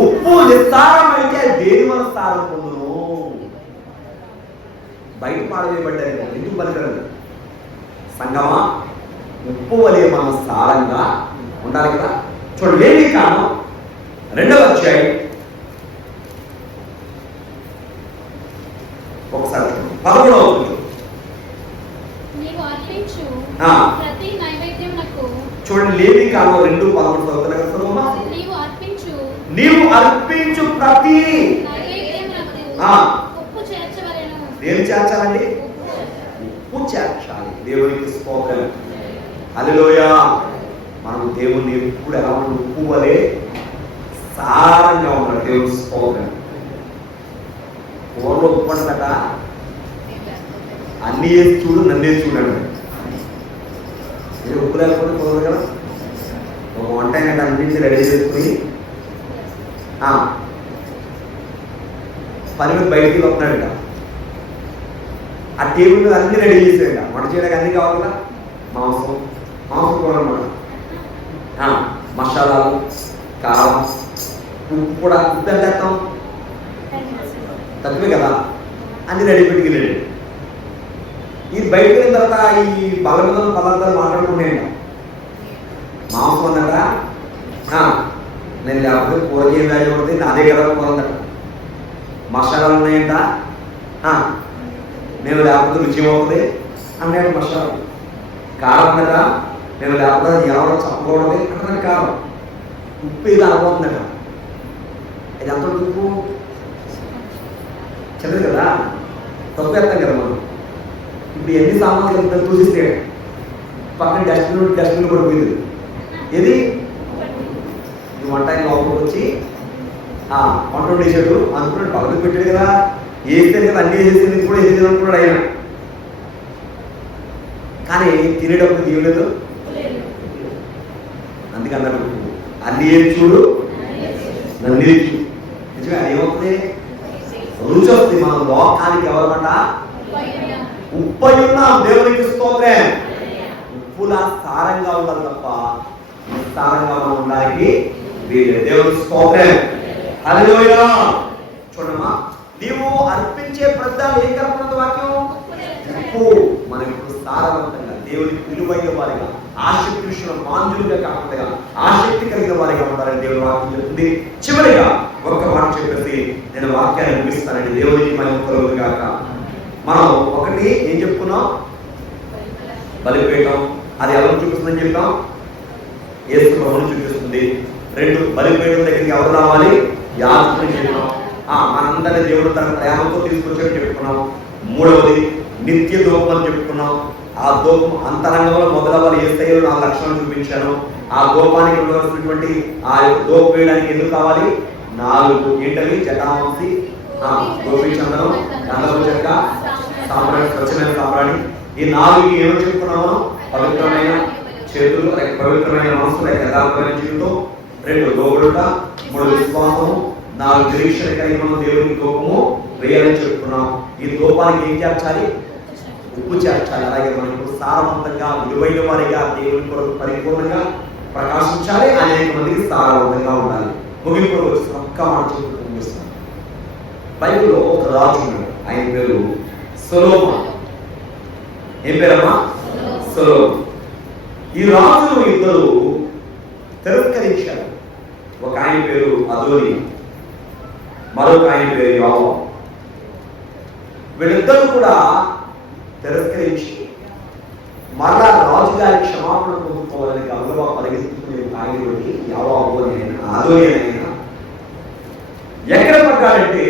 ఉప్పు నిస్సారం అయితే దేని వల్ల సారం పొందును? బయట పాడవేయబడ్డారు. ఎందుకు పలికరండి? సంగమా, ఉప్పు వలె మనం సారంగా ఉండాలి కదా. చూడండి లేవీకాండం 2వ అధ్యాయం ఒకసారి 11వ వచనం. చూడండి లేవీకాండం 2:11 చదువుతున్నా కదా. నీవు అర్పించు ప్రతి ఏం చేర్చాలండి? ఉప్పు చేర్చాలి. దేవునికి స్తోత్రం. హల్లెలూయా. మనం దేవుని ఎప్పుడు ఎలా ఉండి ఉప్పు వలె సారంగా ఉన్నాడు. దేవుని స్తోత్రం. కూరలో ఉప్పు అంటట, అన్ని వేసి చూడు, నన్నే చూడండి. ఉప్పు లేకపోతే కూరదు కదా. ఒక వంట అయినట్టు అన్నింటి రెడీ చేసుకుని పని మీద బయటికి వస్తున్నాడట. ఆ టేబుల్ మీద అన్ని రెడీ చేసాడు. వంట చేయడానికి అన్ని కావాలి కదా. మాంసం కూర అన్నమాట. మసాలాలు, కారం, ఉప్పు కూడా. ఉప్పు ఎంత వేస్తాం? తక్కువే కదా. అన్ని రెడీ పెట్టుకెళ్ళాడు. ఇది బయటకు వెళ్ళిన తర్వాత ఈ బలమైన పదార్థాలు మాట్లాడుకున్నాయంట. మాంసం అన్నట, నేను లేకపోతే కూర చేయాలి పడితే నాదే కదా కూర ఉందట. మసాలాలు ఉన్నాయంట, నేను లేకపోతే రుచి అవుతుంది అన్నాడు మసాలా. కారం ఉందట, నేను లేకపోతే ఎవరో చెప్పకూడదు అంటున్నాడు కారం. ఉప్పు ఇది అనుభవందట. ఇది అంత ఉప్పు చదివి కదా, తప్పు వేస్తాం కదా మనం. ఇప్పుడు ఎన్ని సామాన్లు ఎంత చూసిస్తే పక్కన డస్ట్బిన్ కూడా పోయింది. ఏది ఈ వంట లోపలికి వచ్చి వంట వండేసాడు అనుకున్నాడు. పక్కన పెట్టాడు కదా, వేస్తే కదా అన్ని వేసేది కూడా వేసేది అనుకున్నాడు ఆయన. కానీ తినేటప్పుడు తీయలేదు. అందుకే అన్నాడు అన్ని ఏది చూడు, నన్ను చూడు. నిజమే, అది ఏమవుతుంది? రుచి వస్తుంది. మనం లోకానికి ఎవరమాట? ఉప్పు ఉన్నాం. దేవునికి స్తోత్రం. ఉప్పులా సారంగా ఉండాలి తప్ప నిస్సారంగా మనం ఉండడానికి వీలు. దేవునికి స్తోత్రం. హల్లెలూయా. చూడమ్మా, నీవు అర్పించే ప్రతిదాన్ని ఏ కలపనంత వాక్యం? ఉప్పు. మనం ఇప్పుడు సారవంతంగా దేవునికి విలువైన వారిగా, ఆసక్తి విషయంలో మాంజులుగా కాకుండా ఆసక్తి కలిగిన వారిగా ఉండాలని దేవుని వాక్యం చెప్తుంది. చివరిగా ఒక్క మాట చెప్పేసి నేను వాక్యాన్ని ముగిస్తానండి. దేవునికి మనం కలుగును గాక. మనం ఒకటి ఏం చెప్పుకున్నాం? బలిపీఠం. అది ఎవరు చూపిస్తుందని చెప్పాం? యేసు ప్రభువుని చూపిస్తుంది. 2, బలిపీఠం దగ్గరికి ఎవరు రావాలి? యాజకుని చెప్పాం. మనందరినీ దేవుడు తన ప్రేమతో తీసుకొచ్చాడు చెప్పుకున్నాం. 3వది నిత్య ధూపం అని చెప్పుకున్నాం. ఆ ధూపం అంతరంగంలో మొదలవ్వాలి. యేసయ్యలో 4 లక్షణాలు చూపించాను. ఆ ధూపానికి ఉండవలసినటువంటి ఆ ధూపం వేయడానికి ఎందుకు కావాలి? 4 ఏంటవి? జటావంశి, గోపీచందనం, గంధపు చెక్క, సాంబ్రాణి, స్వచ్ఛమైన సాంబ్రాణి. ఈ 4 ఏమని చెప్పుకున్నాము? పవిత్రమైన చేతులు లేక పవిత్రమైన మనసు లేక యథార్థమైన జీవితం, 2 లోబడుట, 3 విశ్వాసము, 4 నిరీక్షణ కలిగి మనం దేవునికి ధూపము వేయాలని చెప్తున్నాం. ఈ ధూపానికి ఏం చేర్చాలి? ఉప్పు చేర్చాలి. అలాగే మనకు సారవంతంగా విలువైన వారిగా దేవుని కొరకు పరిపూర్ణంగా ప్రకాశించాలి. అనేక మందికి సారవంతంగా ఉండాలి. ముగింపు ఒక్క మాట చెప్తూ ముగిస్తాను. బైబిల్లో ఒక రాజు ఉన్నాడు. ఆయన పేరు సొలొమోను. ఏం పేరమ్మా? సొలొమోను. ఈ రాజులు ఇద్దరు తిరస్కరించారు. ఒక ఆయన పేరు అదోనియా, మరొక ఆయన పేరు యోవాబు. వీళ్ళిద్దరూ కూడా తిరస్కరించి మరలా రాజుగారి క్షమాపణ పొందుకోవాలని గౌరవ పరిగెత్తుకునే ఆయనకి యోవాబు అని అదోనియా అయినా ఎక్కడ పడ్డాడంటే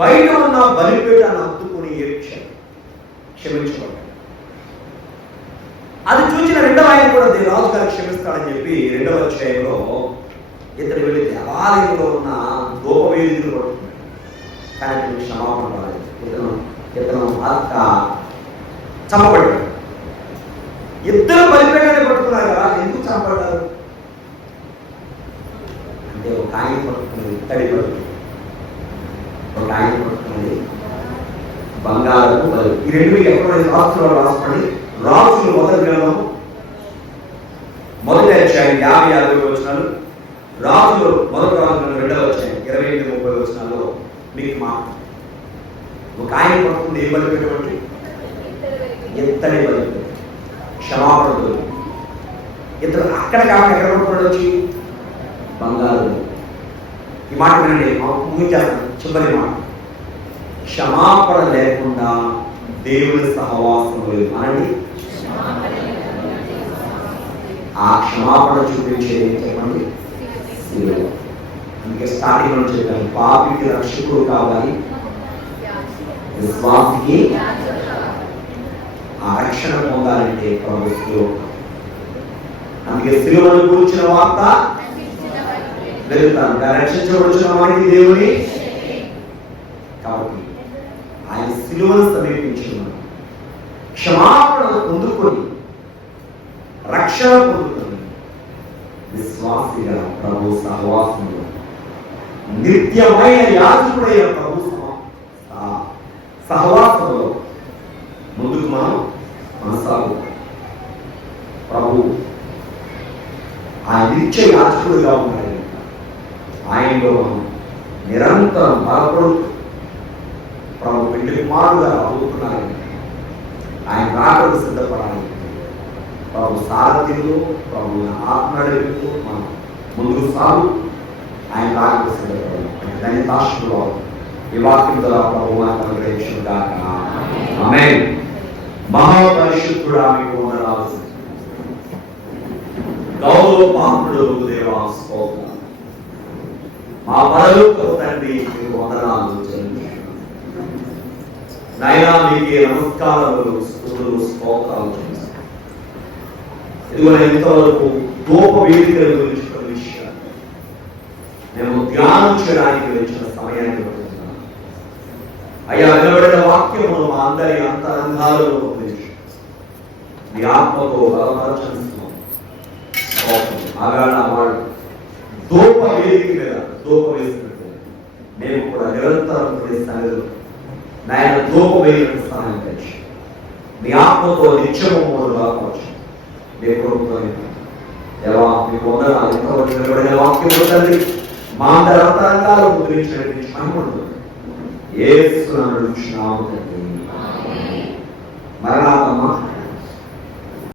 బయట ఉన్న బలిపీఠాన్ని హత్తుకుని ఏడ్చాడు, క్షమించబడ్డాడు. అది చూసిన రెండవ ఆయన కూడా రాజు గారు క్షమిస్తాడని చెప్పి 2వ అధ్యాయంలో ఇతడు వెళ్ళి దేవాలయంలో ఉన్న ధూపవేదికలు పడుతున్నాడు. కానీ అతనికి క్షమాపణ రాలేదు. ఇతను అత్త చంపబడ్డాడు. ఇద్దరు బలిపీఠాన్ని పట్టుకున్నారు కదా, ఎందుకు చంపబడ్డారు అంటే ఒక ఆయన పట్టుకున్నది ఇత్తడి బలి, ఒక ఆయన పట్టుకున్నది బంగారపు బలి. ఈ రెండు ఎక్కడ రాష్ట్రంలో రాసుకొని రాజులు మొదటి గ్రంథం 1వ అధ్యాయం 50-50 వచనాలు, రాజులు మొదటి రాజు 2వ అధ్యాయం 28-30 వచనాల్లో మీకు మాట. ఒక ఆయన పట్టుకుంది ఏం బలిపెట్టమంటే ఇత్తడి బలి, క్షమాపణ బలి. ఇతడు అక్కడ కాక ఎక్కడ పట్టుకున్నాడు? వచ్చి బంగారు. ఈ మాట వినండి, ముగించేస్తాను. చివరి మాట, క్షమాపణ లేకుండా దేవుని సహవాసం లేదు అనండి. ఆ క్షమాపణ చూపించేది చెప్పండి, శిలువ. అందుకే స్టార్టింగ్ లో చెప్పాను, పాపికి రక్షకుడు కావాలి, విశ్వాసికి ఆ రక్షణ పొందాలంటే ప్రభు శిలువ. అందుకే శిలువను కూర్చిన వార్త వెళ్తాను, రక్షించబడుచున్న వారికి దేవుని. కాబట్టి ఆయన శిలువను సమీపించున్నాడు, క్షమాపణ పొందుకొని రక్షణ పొందుతుంది. విశ్వాసిగా ప్రభు సహవాసంలో నిత్యమైన యాజకుడైన ప్రభు సహవాసంలో ముందుకు మనం కొనసాగుతాం. ప్రభు ఆయన నిత్య యాజకుడిగా ఉన్నాడు. ఆయనలో మనం నిరంతరం బలపడుతూ ప్రభు పెళ్లి కుమారుడుగా అవుతున్నారు. ఆయన రాకకు సిద్ధపడాలి. ప్రభు సారథిలో ప్రభు ఆత్మడితో మనం ముందుకు సాగు ఆయన రాకకు సిద్ధపడాలి. ధన్యతాశులు ఈ వాక్యం ద్వారా ప్రభు అనుగ్రహించుగాక. ఆమేన్. మహాపరిశుద్ధుడా మీకు వందనాలు. గౌరవ పాత్రుడు దేవా స్తోత్రం. మా పరలోకపు తండ్రి మీకు వందనాలు చెల్లిస్తున్నాను. నాయనా మీకే నమస్కారములు, స్తుతులు, స్తోత్రాలు చేస్తాను. ఇదిగో ఇంతవరకు ధూప వేదికల గురించి కొన్ని విషయాలు మేము ధ్యానం చేయడానికి వచ్చిన సమయాన్ని పడుతున్నాను. అయ్యా, నిలబడిన వాక్యమును మా అందరి అంతరంగాలలో ఉపదేశం మీ ఆత్మతో బలపరచనిస్తున్నాం. ఆగాడ వాళ్ళు ధూప వేదిక మీద ధూప వేసినట్టు మేము కూడా నిరంతరం చేస్తాను. నాయన ధూప వేయడానికి స్థానం తెచ్చి మీ ఆత్మతో నిత్యము బలపరచు. మీ ప్రభుత్వం ఎలా మీకు వందనాలు. ఎంతవరకు నిలబడిన వాక్యం తండ్రి మా అందరి అంతరంగాలు ముద్రించినటువంటి మహిమను యేసు నామమున తండ్రి. మరణాతమ్మ